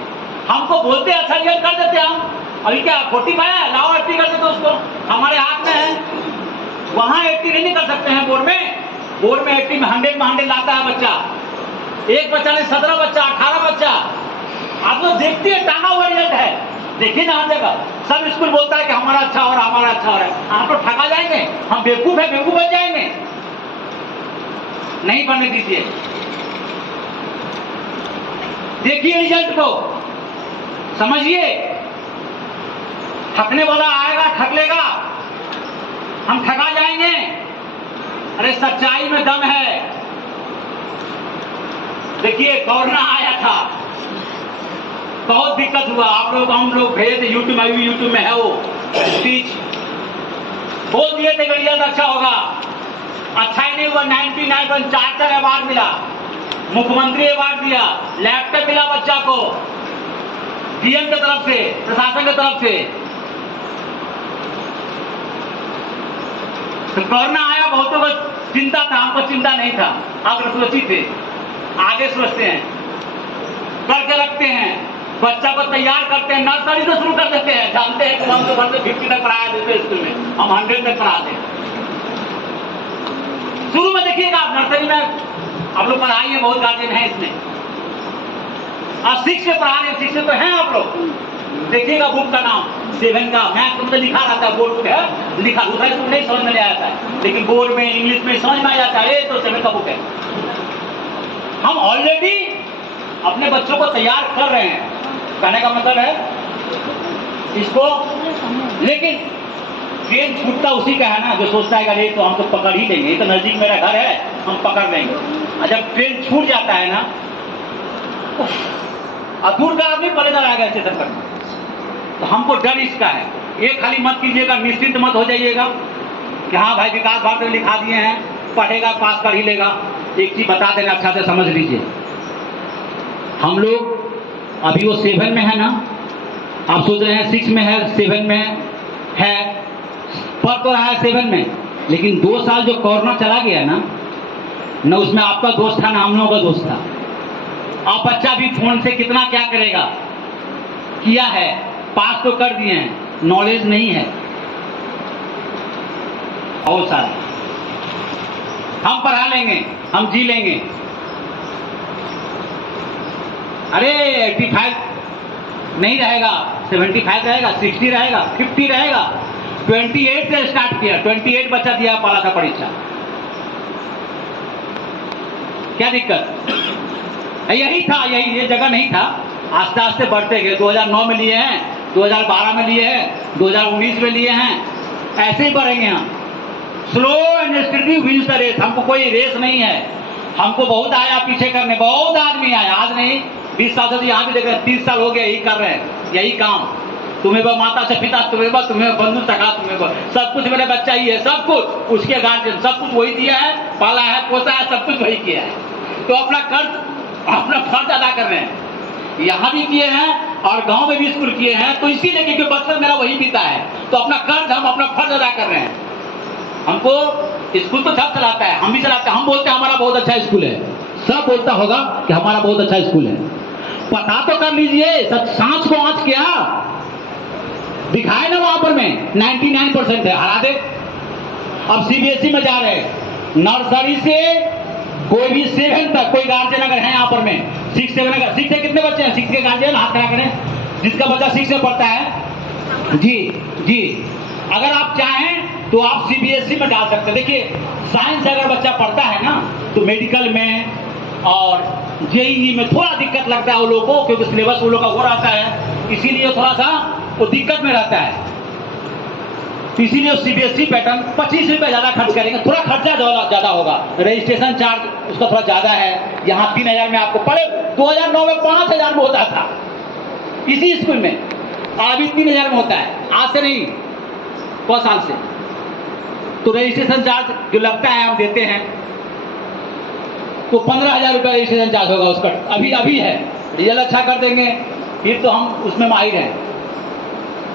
हमको बोलते अच्छा रिजल्ट कर देते हम। अभी क्या 40 पाया, लाओ 80 कर देते उसको, हमारे हाथ में है। वहां 80 नहीं कर सकते हैं बोर्ड में 80 में 100 लाता है बच्चा। एक बच्चा ने 17 बच्चा, 18 बच्चा, आप लोग देखते हैं, टांगा हुआ रिजल्ट है। देखिए ना, हर जगह सब स्कूल बोलता है कि हमारा अच्छा हो रहा है, हमारा अच्छा हो रहा है। आप लोग ठगा जाएंगे, हम बेवकूफ है, बेवकूफ बन जाएंगे। नहीं बनने दीजिए, देखिए रिजल्ट को, समझिए। ठगने वाला आएगा, ठग लेगा, हम ठगा जाएंगे। अरे सच्चाई में दम है। देखिए कोरोना आया था, बहुत दिक्कत हुआ। आप लोग हम लोग भेजे थे यूट्यूब में है वो स्पीच, बोल दिए थे कि रिजल्ट अच्छा होगा। अच्छा ही नहीं हुआ। 99.4 अवार्ड मिला, मुख्यमंत्री अवार्ड दिया, लैपटॉप मिला बच्चा को DM की तरफ से, प्रशासन की तरफ से। तो कोरोना आया, बहुतों को चिंता था, हमको चिंता नहीं था। अग्रसोची थे, आगे सोचते हैं, करके रखते हैं, बच्चा को तैयार करते हैं, नर्सरी से शुरू कर देते हैं। जानते हैं कि हम तो 50 तक पढ़ाया देते स्कूल में, हम 100 तक पढ़ाते हैं। शुरू में देखिएगा आप नर्सरी में आप लोग पढ़ाइए, बहुत गार्जियन है इसमें। अब 6 से पढ़ा रहे, 6 से तो हैं आप लोग। देखिएगा बुक का नाम 7 का, मैथ तो मुझे लिखा रहता है, बोर्ड बुक है लिखा, दूसरा इसको नहीं समझ में आता है, लेकिन बोर्ड में इंग्लिश में समझ में आ जाता है, तो 7 का बुक है। हम ऑलरेडी अपने बच्चों को तैयार कर रहे हैं, कहने का मतलब है इसको। लेकिन ट्रेन छूटता उसी का है ना, जो सोचता है कि तो हम तो पकड़ ही लेंगे, तो नजदीक मेरा घर है, हम पकड़ लेंगे। और जब ट्रेन छूट जाता है ना, और दूर का आदमी पलेदार आ गया स्टेशन पर, तो हमको डर इसका है। ये खाली मत कीजिएगा, निश्चिंत मत हो जाइएगा कि हाँ भाई विकास भारती में लिखा दिए हैं, पढ़ेगा पास कर ही लेगा। एक चीज बता देना, अच्छा से समझ लीजिए। हम लोग अभी वो 7 में है ना, आप सोच रहे हैं 6 में है, 7 में है, पढ़ तो रहा है 7 में, लेकिन 2 साल जो कोरोना चला गया ना, न उसमें आपका दोस्त था, ना हम लोगों का दोस्त था। अब बच्चा भी फोन से कितना क्या करेगा, किया है, पास तो कर दिए हैं, नॉलेज नहीं है बहुत सारे। हम पढ़ा लेंगे, हम जी लेंगे। अरे 85 नहीं रहेगा, 75 रहेगा, 60 रहेगा, 50 रहेगा। 28 से स्टार्ट किया, 28 बच्चा दिया पाला था परीक्षा। क्या दिक्कत? यही था, यही ये जगह नहीं था। आस्ते आस्ते बढ़ते गए। 2009 में लिए हैं, 2012 में लिए हैं, 2019 में लिए हैं, ऐसे ही बढ़ेंगे हम। Slow and study wins the race. हमको कोई रेस नहीं है। हमको बहुत आया पीछे करने, बहुत आदमी आया, आज नहीं 20 साल से यहाँ भी देख रहे हैं, 30 साल हो गए यही कर रहे हैं, यही काम। तुम्हें माता से पिता, तुम्हें बंधु सखा, तुम्हें सब कुछ मेरे बच्चा ही है, सब कुछ उसके गार्जियन, सब कुछ वही दिया है, पाला है, पोसा है, सब कुछ वही किया है। तो अपना फर्ज अदा कर रहे हैं। यहाँ भी किए हैं और गांव में भी स्कूल किए हैं, तो इसीलिए क्योंकि बचपन मेरा वही बीता है, तो अपना कर्ज हम अपना फर्ज अदा कर रहे हैं। हमको स्कूल तो सब चलाता है, हम भी चलाते हैं। हम बोलते हैं हमारा बहुत अच्छा स्कूल है, सब बोलता होगा कि हमारा बहुत अच्छा स्कूल है। पता तो कर लीजिए, सब सांस को आंच किया दिखाए ना वहां पर में 99% है, हरा दे। अब सीबीएसई में जा रहे हैं, नर्सरी से कोई भी 7 तक कोई गार्जियन अगर है यहाँ पर में 6 7 अगर 6 से कितने बच्चे हैं, 6 के गार्जियन हाथ खड़ा करें जिसका बच्चा 6 में पढ़ता है। जी जी, अगर आप चाहें तो आप सीबीएसई में डाल सकते हैं। देखिए साइंस अगर बच्चा पढ़ता है ना तो मेडिकल में और जेईई में थोड़ा दिक्कत लगता है वो लोगों को, क्योंकि सिलेबस वो लोग का हो रहता है, इसीलिए थोड़ा सा वो दिक्कत में रहता है। इसीलिए सीबीएसई पैटर्न 25 रुपए ज्यादा खर्च करेंगे, थोड़ा खर्चा ज्यादा होगा, रजिस्ट्रेशन चार्ज उसका थोड़ा ज्यादा है। यहाँ 3000 में आपको पढ़े, 2009 में 5000 में होता था इसी स्कूल में, अभी 3000 में होता है, आज से नहीं 100 साल से। तो रजिस्ट्रेशन चार्ज जो लगता है हम देते हैं, तो 15,000 रुपये रजिस्ट्रेशन चार्ज होगा उसका, अभी है। रिजल्ट अच्छा कर देंगे फिर तो हम उसमें माहिर हैं,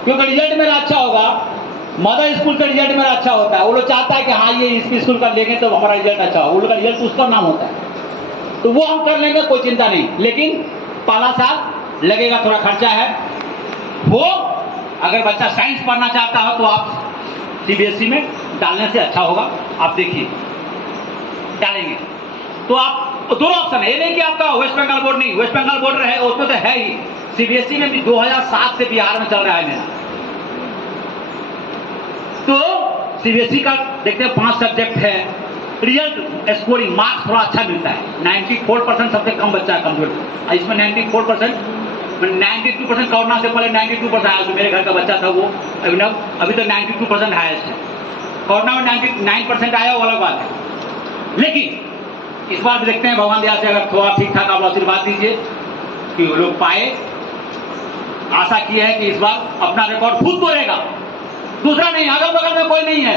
क्योंकि रिजल्ट मेरा अच्छा होगा। मदर स्कूल का रिजल्ट मेरा अच्छा होता है, वो लोग चाहता है कि हाँ ये इस स्कूल का लेंगे तो हमारा रिजल्ट अच्छा होगा, वो लोग का रिजल्ट उसका नाम होता है, तो वो हम कर लेंगे, कोई चिंता नहीं। लेकिन पहला साल लगेगा, थोड़ा खर्चा है। वो अगर बच्चा साइंस पढ़ना चाहता हो तो आप सीबीएसई में डालने से अच्छा होगा। आप देखिए डालेंगे तो आप दोनों ऑप्शन है, ये नहीं कि आपका वेस्ट बंगाल बोर्ड नहीं, वेस्ट बंगाल बोर्ड रहे उसमें तो है ही। सीबीएसई में भी 2007 से बिहार में चल रहा है मेरा। तो सीबीएसई का देखते हैं 5 सब्जेक्ट है, रिजल्ट स्कोरिंग मार्क्स थोड़ा अच्छा मिलता है। 94% सबसे कम बच्चा है कमजोर, इसमें 94%, 92% कोरोना से पहले 92% आया। जो मेरे घर का बच्चा था वो अभिनव, अभी तो 92% हाईएस्ट है। कोरोना में 99% आया, वो अलग बात है। लेकिन इस बार भी देखते हैं भगवान दया से अगर थोड़ा ठीक ठाक आप आशीर्वाद दीजिए कि वो लोग पाए। आशा की है कि इस बार अपना रिकॉर्ड खुद तोड़ेगा, दूसरा नहीं, अगल बगल में कोई नहीं है।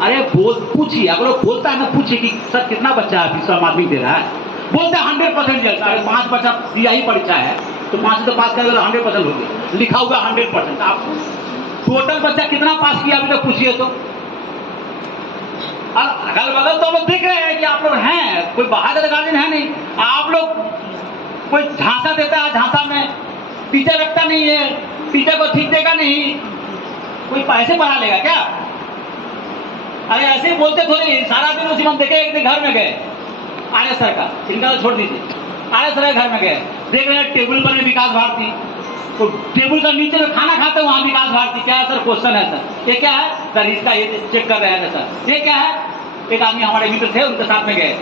अरे पूछिए, अगर वो बोलता है ना, पूछिए कि सर कितना बच्चा है फीस आदमी दे रहा है, बोलता है 100% रिजल्ट। 5 बच्चा दिया ही परीक्षा है तो 5 से तो पास करेगा, 100% हो गया, लिखा हुआ 100%। आप टोटल बच्चा कितना पास किया अभी तक पूछिए तो। और अगल बगल तो हम लोग देख रहे हैं कि आप लोग हैं, कोई बाहर का गार्जियन है नहीं। आप लोग कोई झांसा देता है, झांसा में टीचर रखता नहीं है, टीचर को ठीक देगा नहीं, कोई पैसे बढ़ा लेगा क्या? अरे ऐसे बोलते थोड़ी, सारा दिन उसी मन देखे। एक दिन घर में गए आर्य सर का, इनका तो छोड़ दीजिए, आर्य सर के घर में गए, देख रहे हैं टेबल पर विकास भारती, तो टेबल का नीचे जो खाना खाते हैं वहां विकास भारती। क्या है सर? क्वेश्चन है सर, ये क्या है सर? इसका ये चेक कर रहे हैं सर, ये क्या है? एक आदमी हमारे मित्र थे, उनके साथ में गए।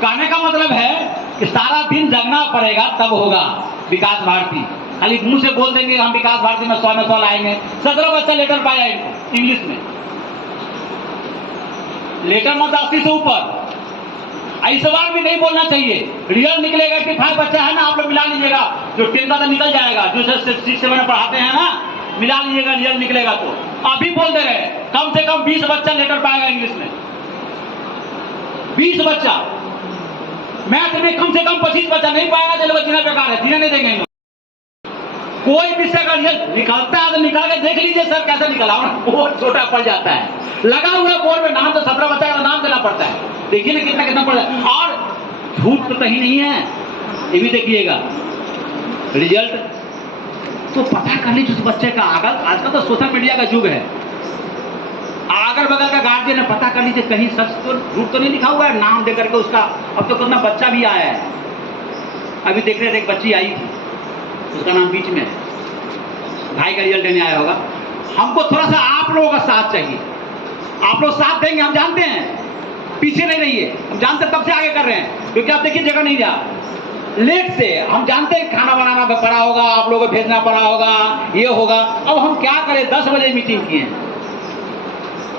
कहने का मतलब है कि सारा दिन जगना पड़ेगा तब होगा विकास भारती। खाली मुंह से बोल देंगे हम विकास भारती में 100 में 100 लाएंगे। 17 बच्चा लेटर पाया इनको इंग्लिश में, लेटर मत 80 से ऊपर। इस बार भी नहीं बोलना चाहिए। रिजल्ट निकलेगा 85 बच्चा है ना, आप लोग मिला लीजिएगा, जो 10 का निकल जाएगा, जो 6 से पढ़ाते हैं ना, मिला लीजिएगा, रिजल्ट निकलेगा तो। अभी बोल दे रहे कम से कम 20 बच्चा लेटर पाएगा इंग्लिश में, 20 बच्चा। मैथ में कम से कम 25 बच्चा नहीं पाएगा, चलो जीना बेकार है, जीने नहीं देंगे। कोई विषय का रिजल्ट निकलता है तो निकाल के देख लीजिए सर कैसे निकला, बहुत छोटा पड़ जाता है। लगा हुआ बोर्ड में नाम, तो 17 बच्चा का नाम देना पड़ता है, देखिए ना कितना कितना पड़ जाता है। और झूठ तो कहीं नहीं है, ये भी देखिएगा रिजल्ट। तो पता कर लीजिए उस बच्चे का। आजकल तो सोशल मीडिया का युग है। अगल बगल का गार्जियन है, पता कर लीजिए कहीं सच तो झूठ तो नहीं लिखा हुआ है नाम दे करके उसका। अब तो कितना बच्चा भी आया है। अभी देख रहे थे एक बच्ची आई थी, उसका नाम बीच में भाई का रिजल्ट देने आया होगा। हमको थोड़ा सा आप लोगों का साथ चाहिए। आप लोग साथ देंगे, हम जानते हैं, पीछे नहीं रहिए। हम जानते तब से आगे कर रहे हैं, क्योंकि आप देखिए जगह नहीं जा लेट से। हम जानते हैं खाना बनाना पड़ा होगा, आप लोगों को भेजना पड़ा होगा, ये होगा। अब हम क्या करें, 10 बजे मीटिंग किए,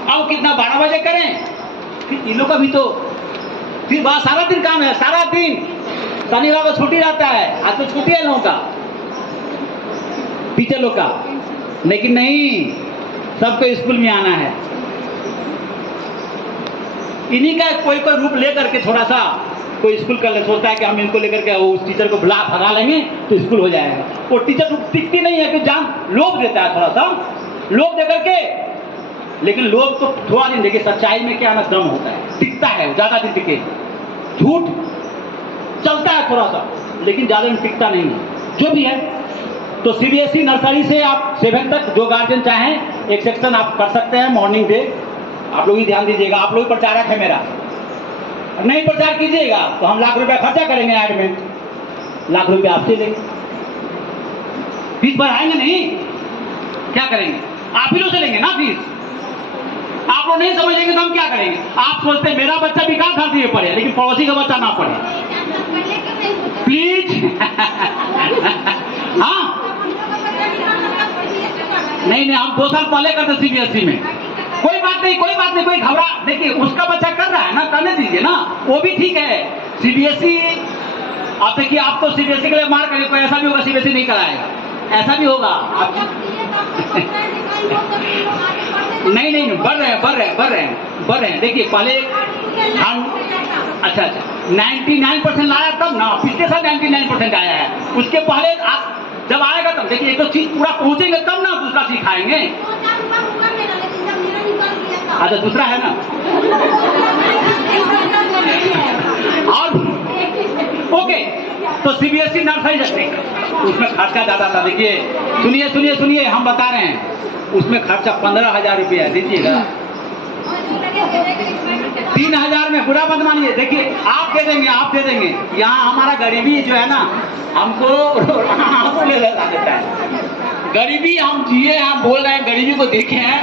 अब कितना 12 बजे करें। फिर इन लोगों का भी तो फिर बात, सारा दिन काम है, सारा दिन। शनिवार को छुट्टी रहता है, आज तो छुट्टी है लोगों का, टीचर लोग का। लेकिन नहीं, सबको स्कूल में आना है। इन्हीं का कोई कोई रूप लेकर के थोड़ा सा कोई स्कूल का सोचता है कि हम इनको लेकर के उस टीचर को भगा लेंगे तो स्कूल हो जाएगा। वो टीचर टिकती नहीं है, कि जान लोभ देता है, थोड़ा सा लोभ देकर के। लेकिन लोभ तो थोड़ा दिन देखिए, सच्चाई में क्या ना दम होता है, टिकता है, ज्यादा दिन टिके। झूठ चलता है थोड़ा सा, लेकिन ज्यादा दिन टिकता नहीं है। जो भी है, तो सीबीएसई नर्सरी से आप 7 तक जो गार्जियन चाहें एक सेक्शन आप कर सकते हैं मॉर्निंग डे। आप लोग ही ध्यान दीजिएगा, आप लोग प्रचारक है मेरा। नहीं प्रचार कीजिएगा तो हम लाख रुपया खर्चा करेंगे ऐड में, लाख रुपया आपसे लेंगे। फीस बढ़ाएंगे नहीं, क्या करेंगे? आप ही लोग से लेंगे ना फीस। आप लोग नहीं समझेंगे तो हम क्या करेंगे? आप सोचते हैं मेरा बच्चा विकास भारती में पढ़े, लेकिन पड़ोसी का बच्चा ना पढ़े, प्लीज। हाँ नहीं, हम 2 साल पहले करते सीबीएसई में। कोई बात नहीं, कोई बात नहीं, कोई घबरा। देखिए उसका बच्चा कर रहा है ना, करने दीजिए ना, वो भी ठीक है। सीबीएसई आप देखिए, आप तो सीबीएसई के लिए मार करिए, कोई ऐसा भी होगा सीबीएसई नहीं कराएगा, ऐसा भी होगा। नहीं, बढ़ रहे हैं। देखिए पहले अच्छा 99% लाया तब ना, पिछले साल 99% आया है। उसके पहले आप जब आएगा तब देखिए, एक तो चीज पूरा पहुंचेंगे तब ना दूसरा चीज खाएंगे। अच्छा दूसरा है ना। और ओके, तो सीबीएसई नर्सरी उसमें खर्चा ज्यादा था। देखिए सुनिए, हम बता रहे हैं, उसमें खर्चा 15,000 रुपया है। दीजिएगा 3,000 में, बुरा मत मानिए। देखिए आप दे देंगे। यहाँ हमारा गरीबी जो है ना, हमको ले लगा देता है। गरीबी हम जिए, हम बोल रहे हैं गरीबी को देखे हैं।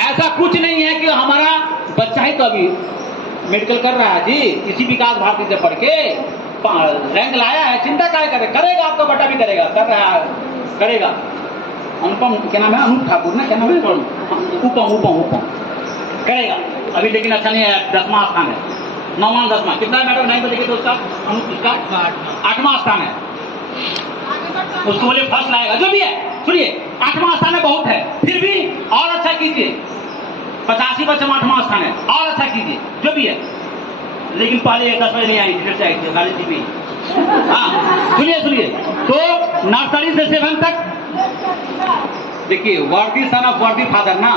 ऐसा कुछ नहीं है कि हमारा बच्चा ही तो अभी मेडिकल कर रहा है जी, इसी विकास भारती से पढ़ के रैंक लाया है। चिंता क्या करेगा, आपका बेटा भी करेगा, कर रहा है, करेगा। अनुपम क्या नाम है, अनूप ठाकुर ना, क्या नाम है, उपम करेगा अभी। लेकिन अच्छा नहीं है, 10वां स्थान है, 9वां 10वां कितना है मैडम? 9 को देखिए तो उसका 8वां स्थान है। उसको बोले फर्स्ट लाएगा, जो भी है। सुनिए 8वां स्थान है, बहुत है, फिर भी और अच्छा कीजिए। 85 बच्चे 8वां स्थान है, और अच्छा कीजिए, जो भी है। लेकिन पहले 10 बजे नहीं आई थी, फिर से आई थी गाड़ी थी। हाँ सुनिए, तो नर्सरी से 7 तक देखिए, वर्दी सन ऑफ वर्दी फादर ना,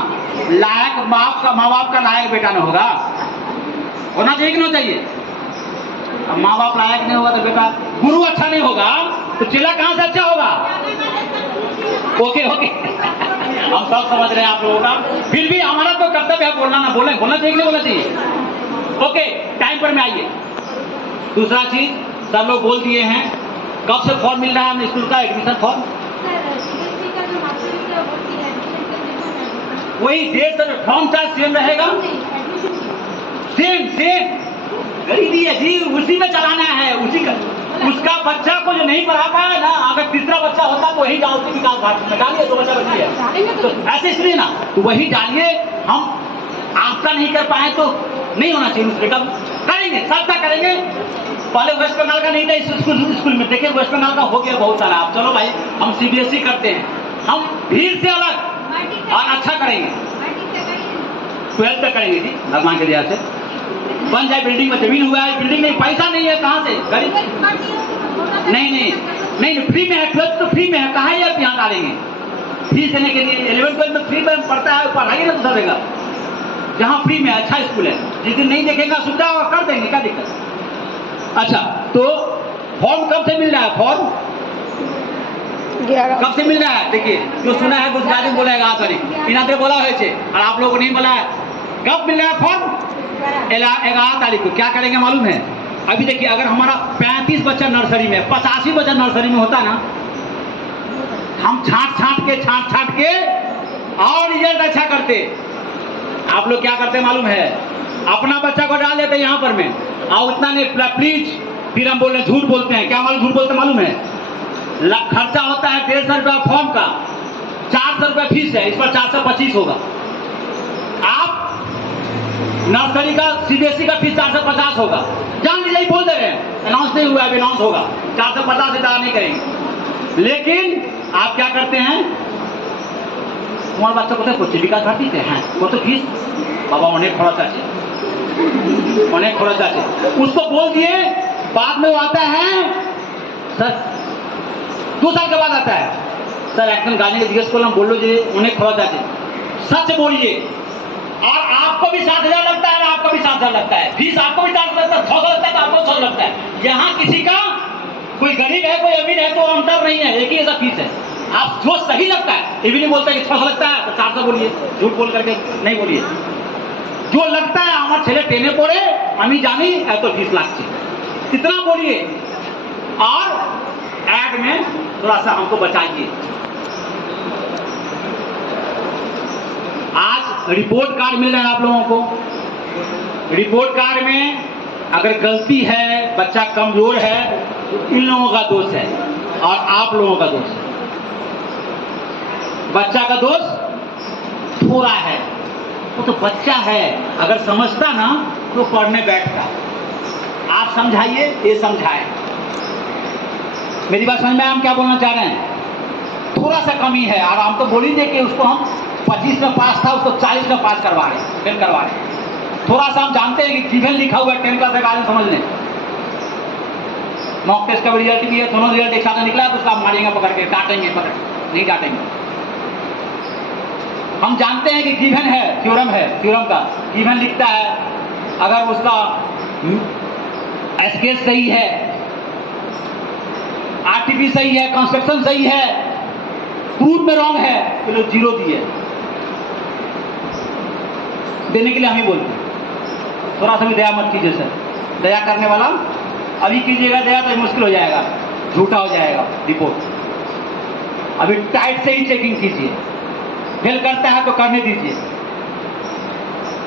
लायक माँ बाप का लायक बेटा न होना चाहिए कि नहीं चाहिए? अब माँ बाप लायक नहीं होगा तो बेटा, गुरु अच्छा नहीं होगा तो चेला कहां से अच्छा होगा? ओके हम सब समझ रहे हैं आप लोगों का। फिर भी हमारा तो कर्तव्य है बोलना बोलना चाहिए कि नहीं बोलना चाहिए? ओके, टाइम पर में आइए। दूसरा चीज सब लोग बोल दिए हैं, कब से फॉर्म मिल रहा है हमें स्कूल का एडमिशन फॉर्म? वही डेट फॉर्म चार्ज सेम रहेगा, सेम गरीबी है जी, उसी में चलाना है। उसी का उसका बच्चा को जो नहीं पढ़ाता है ना, अगर तीसरा बच्चा होता तो वही डालते विकास भारती में। डालिए, 2 बच्चा बची है तो ऐसे इसलिए ना, तो वही डालिए। हम आपका नहीं कर पाए तो नहीं होना चाहिए, उसमें करेंगे, सबका करेंगे। पहले वेस्ट बंगाल का नहीं था स्कूल में, देखिए वेस्ट बंगाल का हो गया बहुत सारा। आप चलो भाई, हम सीबीएसई करते हैं, हम भीड़ से अलग और अच्छा करेंगे। 12th तक करेंगे जी, भगवान के दया से बन जाए। बिल्डिंग में जमीन हुआ है, बिल्डिंग नहीं, पैसा नहीं है, कहाँ से गरीब? नहीं, फ्री में है। 12th तो फ्री में है, कहाँ है आप यहाँ डालेंगे? फीस देने के लिए 11th 12th में फ्री में पढ़ता है, पढ़ाइए ना दूसरा देगा। जहाँ फ्री में अच्छा स्कूल है, जिस दिन नहीं देखेगा सुविधा और कर देंगे, क्या दिक्कत? अच्छा, तो फॉर्म कब से मिल रहा है? फॉर्म 11 कब से मिल रहा है? देखिए, जो सुना है कुछ गार्जियन बोलेगा हाथ वाली इनाते बोला है और आप लोगों को नहीं बोला है। कब मिल रहा है फॉर्म? 11 तारीख को। क्या करेंगे मालूम है? अभी देखिए, अगर हमारा 35 बच्चा नर्सरी में, 85 बच्चा नर्सरी में होता ना, हम छांट के और रिजल्ट अच्छा करते। आप लोग क्या करते मालूम है? अपना बच्चा को डाल देते यहाँ पर में, और उतना नहीं, प्लीज, फिर हम बोल रहे झूठ बोलते हैं। क्या मालूम झूठ बोलते मालूम है? खर्चा होता है 150 रुपया फॉर्म का, 400 रुपया फीस है, इस पर 425 होगा। आप नर्सरी का सीबीएसई का फीस 450 होगा। जान लीजिए, बोल दे रहे हैं, अनाउंस नहीं हुआ, अभी अनाउंस होगा। 450 से ज्यादा नहीं करेंगे। लेकिन आप क्या करते हैं? तुम्हारे बच्चा को तो जीविका कर दीते हैं, वो तो फीस बाबा अनेक खर्च আছে, उसको बोल दिए। बाद में वो आता है सर, 2 साल के बाद आता है, सर একজন গার্জেনকে জিজ্ঞেস করলাম, বললো যে অনেক খরচ আছে। सच बोलिए। और आपको भी 7,000 लगता है, आपको भी 7,000 लगता है, फीस आपको भी 7,000 लगता है, 600 लगता है, तो आपको 600 लगता है। यहाँ किसी का कोई गरीब है, कोई अमीर है, तो अंतर नहीं है, एक ही ऐसा फीस है। आप जो सही लगता है, ये भी नहीं बोलता कि 600 लगता है तो 400 बोलिए, झूठ बोल करके नहीं बोलिए। जो लगता है हमारे छेले टेने पड़े, हमें जानी तो फीस लागছে, इतना बोलिए। और ऐड में थोड़ा सा हमको बचाइए। आज रिपोर्ट कार्ड मिल रहा है आप लोगों को। रिपोर्ट कार्ड में अगर गलती है, बच्चा कमजोर है, तो इन लोगों का दोष है और आप लोगों का दोष है। बच्चा का दोष थोड़ा है, वो तो बच्चा है, अगर समझता ना तो पढ़ने बैठता। आप समझाइए, ये समझाए। मेरी बात समझ में हम क्या बोलना चाह रहे हैं? थोड़ा सा कमी है, और हम तो बोल ही दे कि उसको हम 25 में पास था, उसको 40 में पास करवा रहे, फेल करवा रहे। थोड़ा सा हम जानते हैं कि जीवन लिखा हुआ है 10 क्लास का, समझ लें। मॉक टेस्ट का रिजल्ट भी है, दोनों रिजल्ट एक साथ निकला तो उसका आप मारेंगे पकड़ के, डांटेंगे, पकड़ नहीं डांटेंगे। हम जानते हैं कि गिवन है, थ्योरम है, थ्योरम का गिवन लिखता है, अगर उसका स्केच सही है, आरटीपी सही है, कंस्ट्रक्शन सही है, प्रूफ में रॉन्ग है, तो लोग 0 दिए। देने के लिए हम ही बोलते हैं, थोड़ा सा भी दया मत कीजिए सर। दया करने वाला अभी कीजिएगा दया तो मुश्किल हो जाएगा, झूठा हो जाएगा रिपोर्ट। अभी टाइट से ही चेकिंग कीजिए, फेल करता है तो करने दीजिए।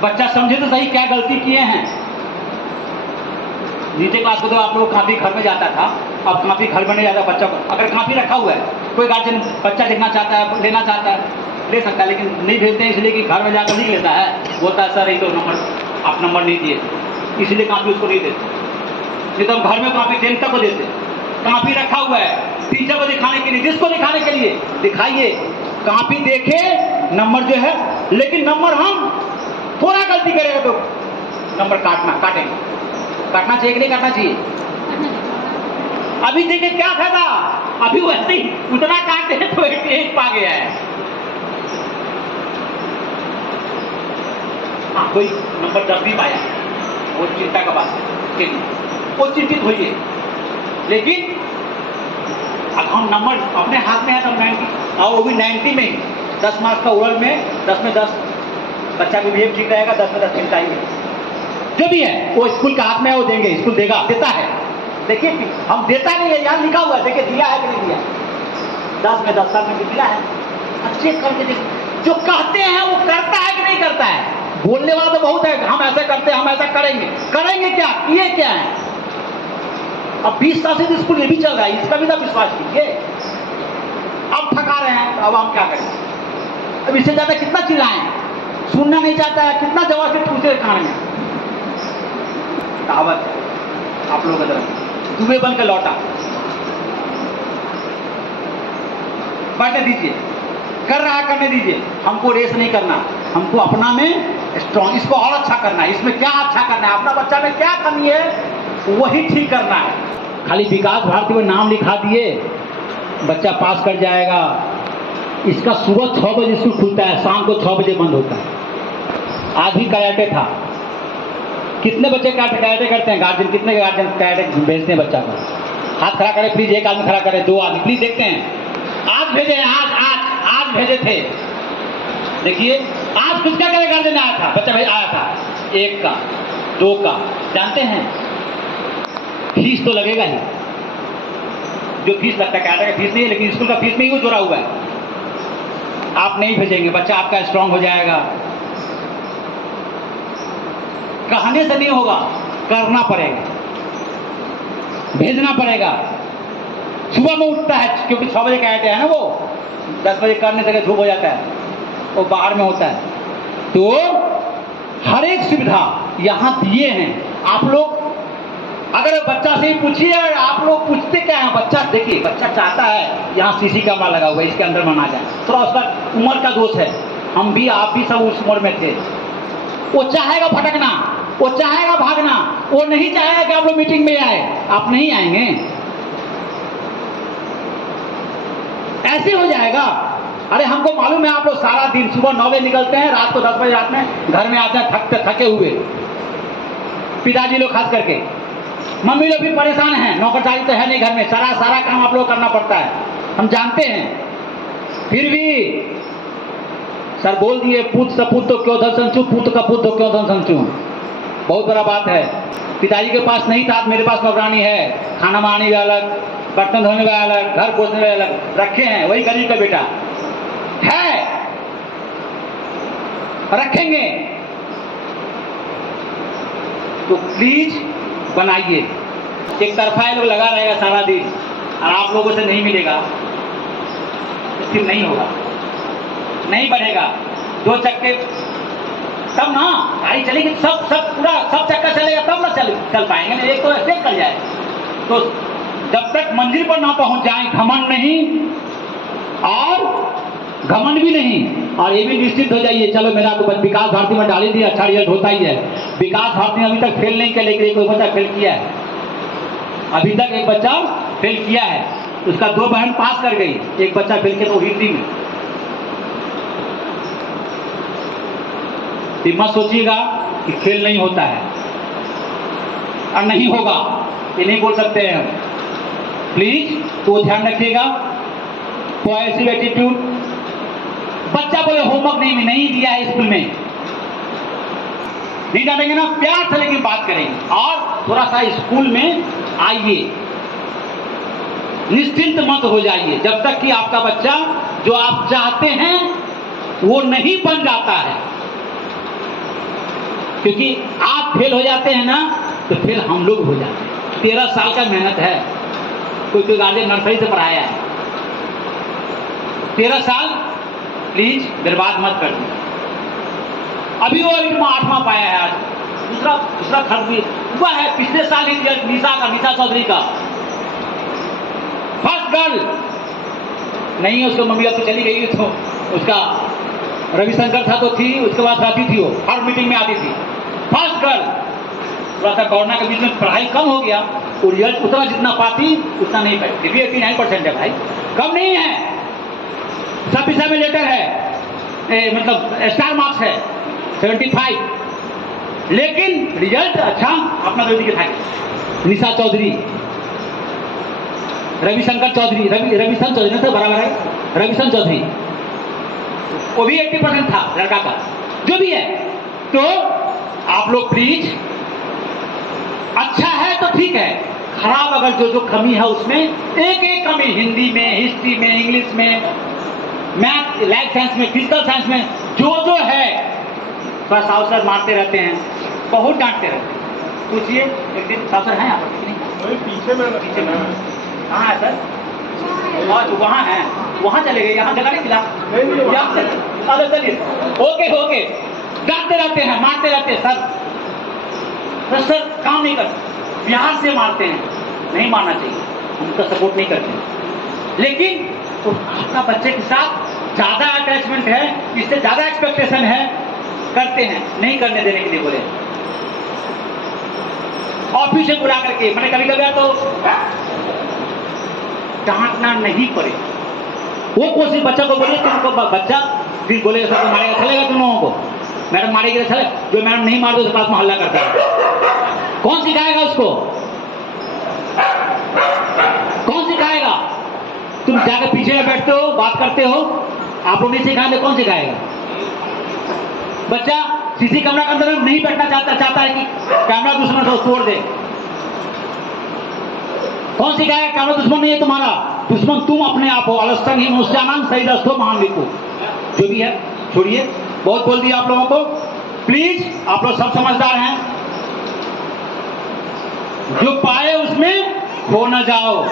बच्चा समझे तो सही क्या गलती किए हैं। नीचे क्लास को तो आप लोग काफी घर में जाता था, अब काफी घर में नहीं जाता। बच्चा को अगर काफी रखा हुआ है, कोई गार्जियन बच्चा देखना चाहता है, लेना चाहता है, ले सकता है, लेकिन नहीं भेजते हैं इसलिए कि घर में जाकर लिख लेता है, बोलता है सर ये तो नंबर आप नंबर नहीं दिए, इसलिए काफी उसको नहीं देते। नहीं तो हम घर में काफी 10 तक को देते। काफी रखा हुआ है टीचर को दिखाने के लिए, जिसको दिखाने के लिए दिखाइए, काफी देखे नंबर जो है, लेकिन नंबर हम थोड़ा गलती करेगा तो नंबर काटेंगे। काटना चाहिए कि नहीं काटना चाहिए? अभी देखिए क्या फायदा, अभी वैसे ही उतना काटते हैं तो 88 पा गया है। कोई नंबर 10 भी पाया, वो चिंता का बात है, वो चिंतित होइए। लेकिन अब हम नंबर अपने हाथ में है तो 90, और वो भी 90 में ही 10 मार्क्स का ओरल में 10 में 10 बच्चा भी बिहेव ठीक रहेगा, 10 में 10 चिंता ही जो भी है वो स्कूल का हाथ में है, वो देंगे, स्कूल देगा, देता है। देखिए हम देता नहीं है, यहाँ लिखा हुआ है, देखिए दिया है कि नहीं दिया, 10 में 10 में भी दिया है। अच्छे करके देखिए, जो कहते हैं वो करता है कि नहीं करता है। बोलने वाला तो बहुत है, हम ऐसे करते हैं, हम ऐसा करेंगे, करेंगे क्या, किए क्या है। अब 20 साल से स्कूल ये भी चल रहा है, इसका भी ना विश्वास कीजिए। अब थका रहे हैं तो अब हम क्या करें? अब इससे ज्यादा कितना चिल्लाएं, सुनना नहीं चाहता है, कितना जवाब से पूछे कान में। कहावत आप लोगों की तरफ दुबे बन के लौटा। बैठने दीजिए, कर रहा है करने दीजिए, हमको रेस नहीं करना, हमको अपना में स्ट्रॉन्ग, इसको और अच्छा करना है, इसमें क्या अच्छा करना है, अपना बच्चा में क्या कमी है वही ठीक करना है। खाली विकास भारती में नाम लिखा दिए बच्चा पास कर जाएगा। इसका सुबह 6 बजे स्कूल खुलता है, शाम को 6 बजे बंद होता है। आज भी कराटे था, कितने बच्चे कराटे करते हैं गार्जियन, कितने गार्जियन कराटे भेजते हैं बच्चा को? हाथ खड़ा करे प्लीज, एक आदमी खड़ा करे, 2 आदमी प्लीज, देखते हैं। आज भेजे हैं, आज भेजे थे। देखिए आज किसका करे गार्जियन आया था, बच्चा आया था, 1 का 2 का। जानते हैं फीस तो लगेगा ही, जो फीस लगता है, कैटा का फीस नहीं है, लेकिन स्कूल का फीस में ही वो जुड़ा हुआ है। आप नहीं भेजेंगे, बच्चा आपका स्ट्रांग हो जाएगा। कहने से नहीं होगा, करना पड़ेगा, भेजना पड़ेगा। सुबह में उठता है, क्योंकि 6 बजे कैटे है ना, वो 10 बजे करने से धूप हो जाता है, वो बाहर में होता है। तो हर एक सुविधा यहाँ दिए हैं। आप लोग अगर बच्चा से ही पूछिए, आप लोग पूछते क्या है, बच्चा देखिए, बच्चा चाहता है यहाँ सीसी कैमरा लगा हुआ है, इसके अंदर माना जाए। थोड़ा उसका उम्र का दोष है, हम भी आप भी सब उस उम्र में थे। वो चाहेगा भटकना, वो चाहेगा भागना, वो नहीं चाहेगा कि आप लोग मीटिंग में आए। आप नहीं आएंगे, ऐसे हो जाएगा। अरे हमको मालूम है आप लोग सारा दिन सुबह 9 बजे निकलते हैं, रात को 10 बजे रात में घर में आते हैं थके हुए, पिताजी लोग खास करके। मम्मी लोग भी परेशान हैं, नौकरचारी तो है नहीं घर में, सारा काम आप लोग करना पड़ता है, हम जानते हैं। फिर भी सर बोल दिए, पूत सपूत तो क्यों धन संचू, पूत का पूत तो क्यों धन संचू। बहुत बड़ा बात है। पिताजी के पास नहीं था, मेरे पास नौकरानी है, खाना बनाने वाला अलग, बर्तन धोने वाला अलग, घर पोछने वाला अलग रखे हैं, वही गरीब का बेटा है, रखेंगे। तो प्लीज बनाइए। एक तरफा लोग लगा रहेगा सारा दिन और आप लोगों से नहीं मिलेगा, फिर नहीं होगा, नहीं बढ़ेगा। 2 चक्के तब ना गाड़ी चलेगी, सब पूरा सब चक्का चलेगा तब ना चल पाएंगे ना, एक तो ऐसे कर जाए। तो जब तक मंजिल पर ना पहुंच जाए, घमंड नहीं और घमंड भी नहीं, और ये भी निश्चित हो जाइए, चलो मेरा तो विकास भारती में डाली दी, अच्छा रिजल्ट होता ही है। विकास भारती अभी तक फेल नहीं किया, लेकिन एक बच्चा फेल किया है, अभी तक एक बच्चा फेल किया है, उसका 2 बहन पास कर गई, एक बच्चा फेल किया तो हिंदी में। मत सोचिएगा कि फेल नहीं होता है और नहीं होगा, ये नहीं बोल सकते हैं हम। प्लीज तो ध्यान रखिएगा। पॉजिटिव एटीट्यूड, बच्चा बोले होमवर्क नहीं दिया है स्कूल में, नहीं डालेंगे ना, प्यार से लेकिन बात करेंगे और थोड़ा सा स्कूल में आइए, निश्चिंत मत हो जाइए जब तक कि आपका बच्चा जो आप चाहते हैं वो नहीं बन जाता है। क्योंकि आप फेल हो जाते हैं ना, तो फिर हम लोग हो जाते हैं। 13 साल का मेहनत है, कोई गार्जियन नर्सरी से पढ़ाया है, 13 साल प्लीज बर्बाद मत कर दीजिए। अभी वो 8वां पाया है, आज दूसरा खर्च भी हुआ है। पिछले साल ही निशा चौधरी का फर्स्ट गर्ल नहीं, उसको मम्मी अब तो चली गई, तो उसका रविशंकर था तो थी, उसके बाद आती थी, वो हर मीटिंग में आती थी, फर्स्ट गर्ल। थोड़ा सा कोरोना के बीच में पढ़ाई कम हो गया, और रिजल्ट उतना जितना पाती उतना नहीं पाई, फिर भी 89% है भाई, कम नहीं है। सब विषय में लेटर है, मतलब स्टार मार्क्स है 75, लेकिन रिजल्ट अच्छा अपना दो दिखे था। निशा चौधरी, रविशंकर चौधरी, रविशंकर चौधरी से बराबर है, रविशंकर चौधरी, वो भी 80% था लड़का का, जो भी है। तो आप लोग प्लीज, अच्छा है तो ठीक है, खराब अगर जो कमी है उसमें एक कमी, हिंदी में, हिस्ट्री में, इंग्लिश में, मैथ, लाइफ साइंस में, फिजिकल साइंस में जो है, थोड़ा साउसर मारते रहते हैं, बहुत डांटते रहते हैं। पूछिए एक दिन, साउसर है आप पीछे में कहाँ है सर? वहाँ है, वहाँ चले गए, यहाँ जगह नहीं मिला। अरे चलिए, ओके, डांटते रहते हैं, मारते रहते हैं सर काम नहीं करते, प्यार से मारते हैं, नहीं मारना चाहिए, उनका सपोर्ट नहीं करते। लेकिन तो आपका बच्चे के साथ ज्यादा अटैचमेंट है, इससे ज्यादा एक्सपेक्टेशन है, करते हैं, नहीं करने देने के लिए बोले, ऑफिस से बुला करके, मैंने कभी तो डांटना नहीं पड़े, वो कोशिश बच्चा को बोले, तुमको बच्चा फिर बोले सर तो मारेगा, चलेगा तुम लोगों को, मैडम मारेगी तो चले, जो मैडम नहीं मार दो तो पास में हल्ला करता है, कौन सिखाएगा उसको? तुम जाकर पीछे में बैठते हो, बात करते हो, आप लोग नहीं सिखाएंगे, कौन सिखाएगा? बच्चा सीसी कैमरा के अंदर नहीं बैठना चाहता है कि कैमरा दुश्मन से तोड़ दे। कौन सिखाएगा? कैमरा दुश्मन नहीं है तुम्हारा, दुश्मन तुम अपने आप हो। अलस्तन ही मुस्तानान सही दस्तो महान लिखो, जो भी है छोड़िए, बहुत बोल दिया आप लोगों को। प्लीज आप लोग सब समझदार हैं, जो पाए उसमें खो न जाओ,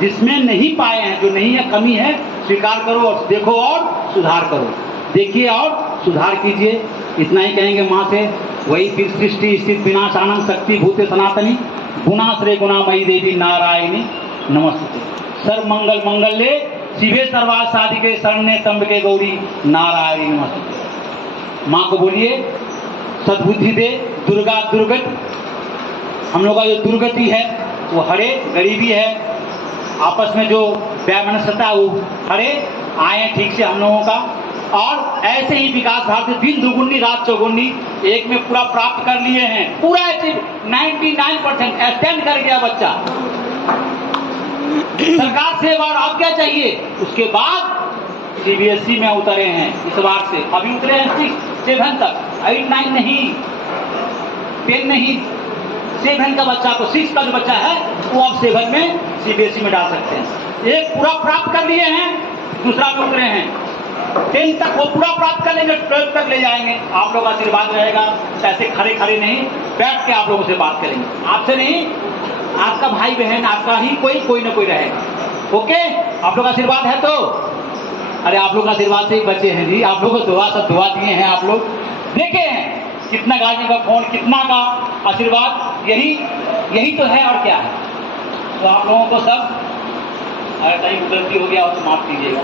जिसमें नहीं पाए हैं, जो नहीं है, कमी है, स्वीकार करो और देखो और सुधार करो। देखिए और सुधार कीजिए, इतना ही कहेंगे मां से। वही फिर सृष्टि स्थित विनाश आनंद शक्ति भूते सनातनी गुणाश्रय गुणामयी देवी नारायणी नमस्ते। सर्व मंगल मंगल्ये शिवे सर्वार्थ साधिके शरण्ये त्र्यंबके गौरी नारायणी नमस्ते। मां को बोलिए सद्बुद्धि दे, दुर्गा दुर्गत, हम लोग का जो दुर्गति है वो हरे, गरीबी है, आपस में जो वैमनस्यता वो हरे, आए ठीक से हम लोगों का। और ऐसे ही विकास भारती दिन दुगुनी रात चौगुनी एक में पूरा प्राप्त कर लिए हैं, पूरा 99% अटेंड कर गया बच्चा। सरकार से और अब क्या चाहिए? उसके बाद सीबीएसई में उतरे हैं इस बार से, अभी उतरे हैं 6, 7 तक, 8, 9 नहीं, 10 नहीं, 7 का बच्चा को, 6 का जो बच्चा है वो अब 7 में सीबीएसई में डाल सकते हैं। एक पूरा प्राप्त कर लिए हैं, दूसरा में उतरे हैं, 10 तक वो पूरा प्राप्त कर लेंगे, 12 तक ले जाएंगे। आप लोग का आशीर्वाद रहेगा, ऐसे खड़े खड़े नहीं, बैठ के आप लोगों से बात करेंगे, आपसे नहीं, आपका भाई बहन, आपका ही कोई ना कोई रहेगा। ओके, आप लोग का आशीर्वाद है तो? अरे आप लोग का आशीर्वाद से ही बचे हैं जी, आप लोग को दुआ, सब दुआ दिए हैं आप लोग, देखे हैं कितना गार्जियन का फोन, कितना का आशीर्वाद, यही तो है और क्या है। तो आप लोगों को सब, अगर कहीं गलती हो गया हो तो माफ कीजिएगा।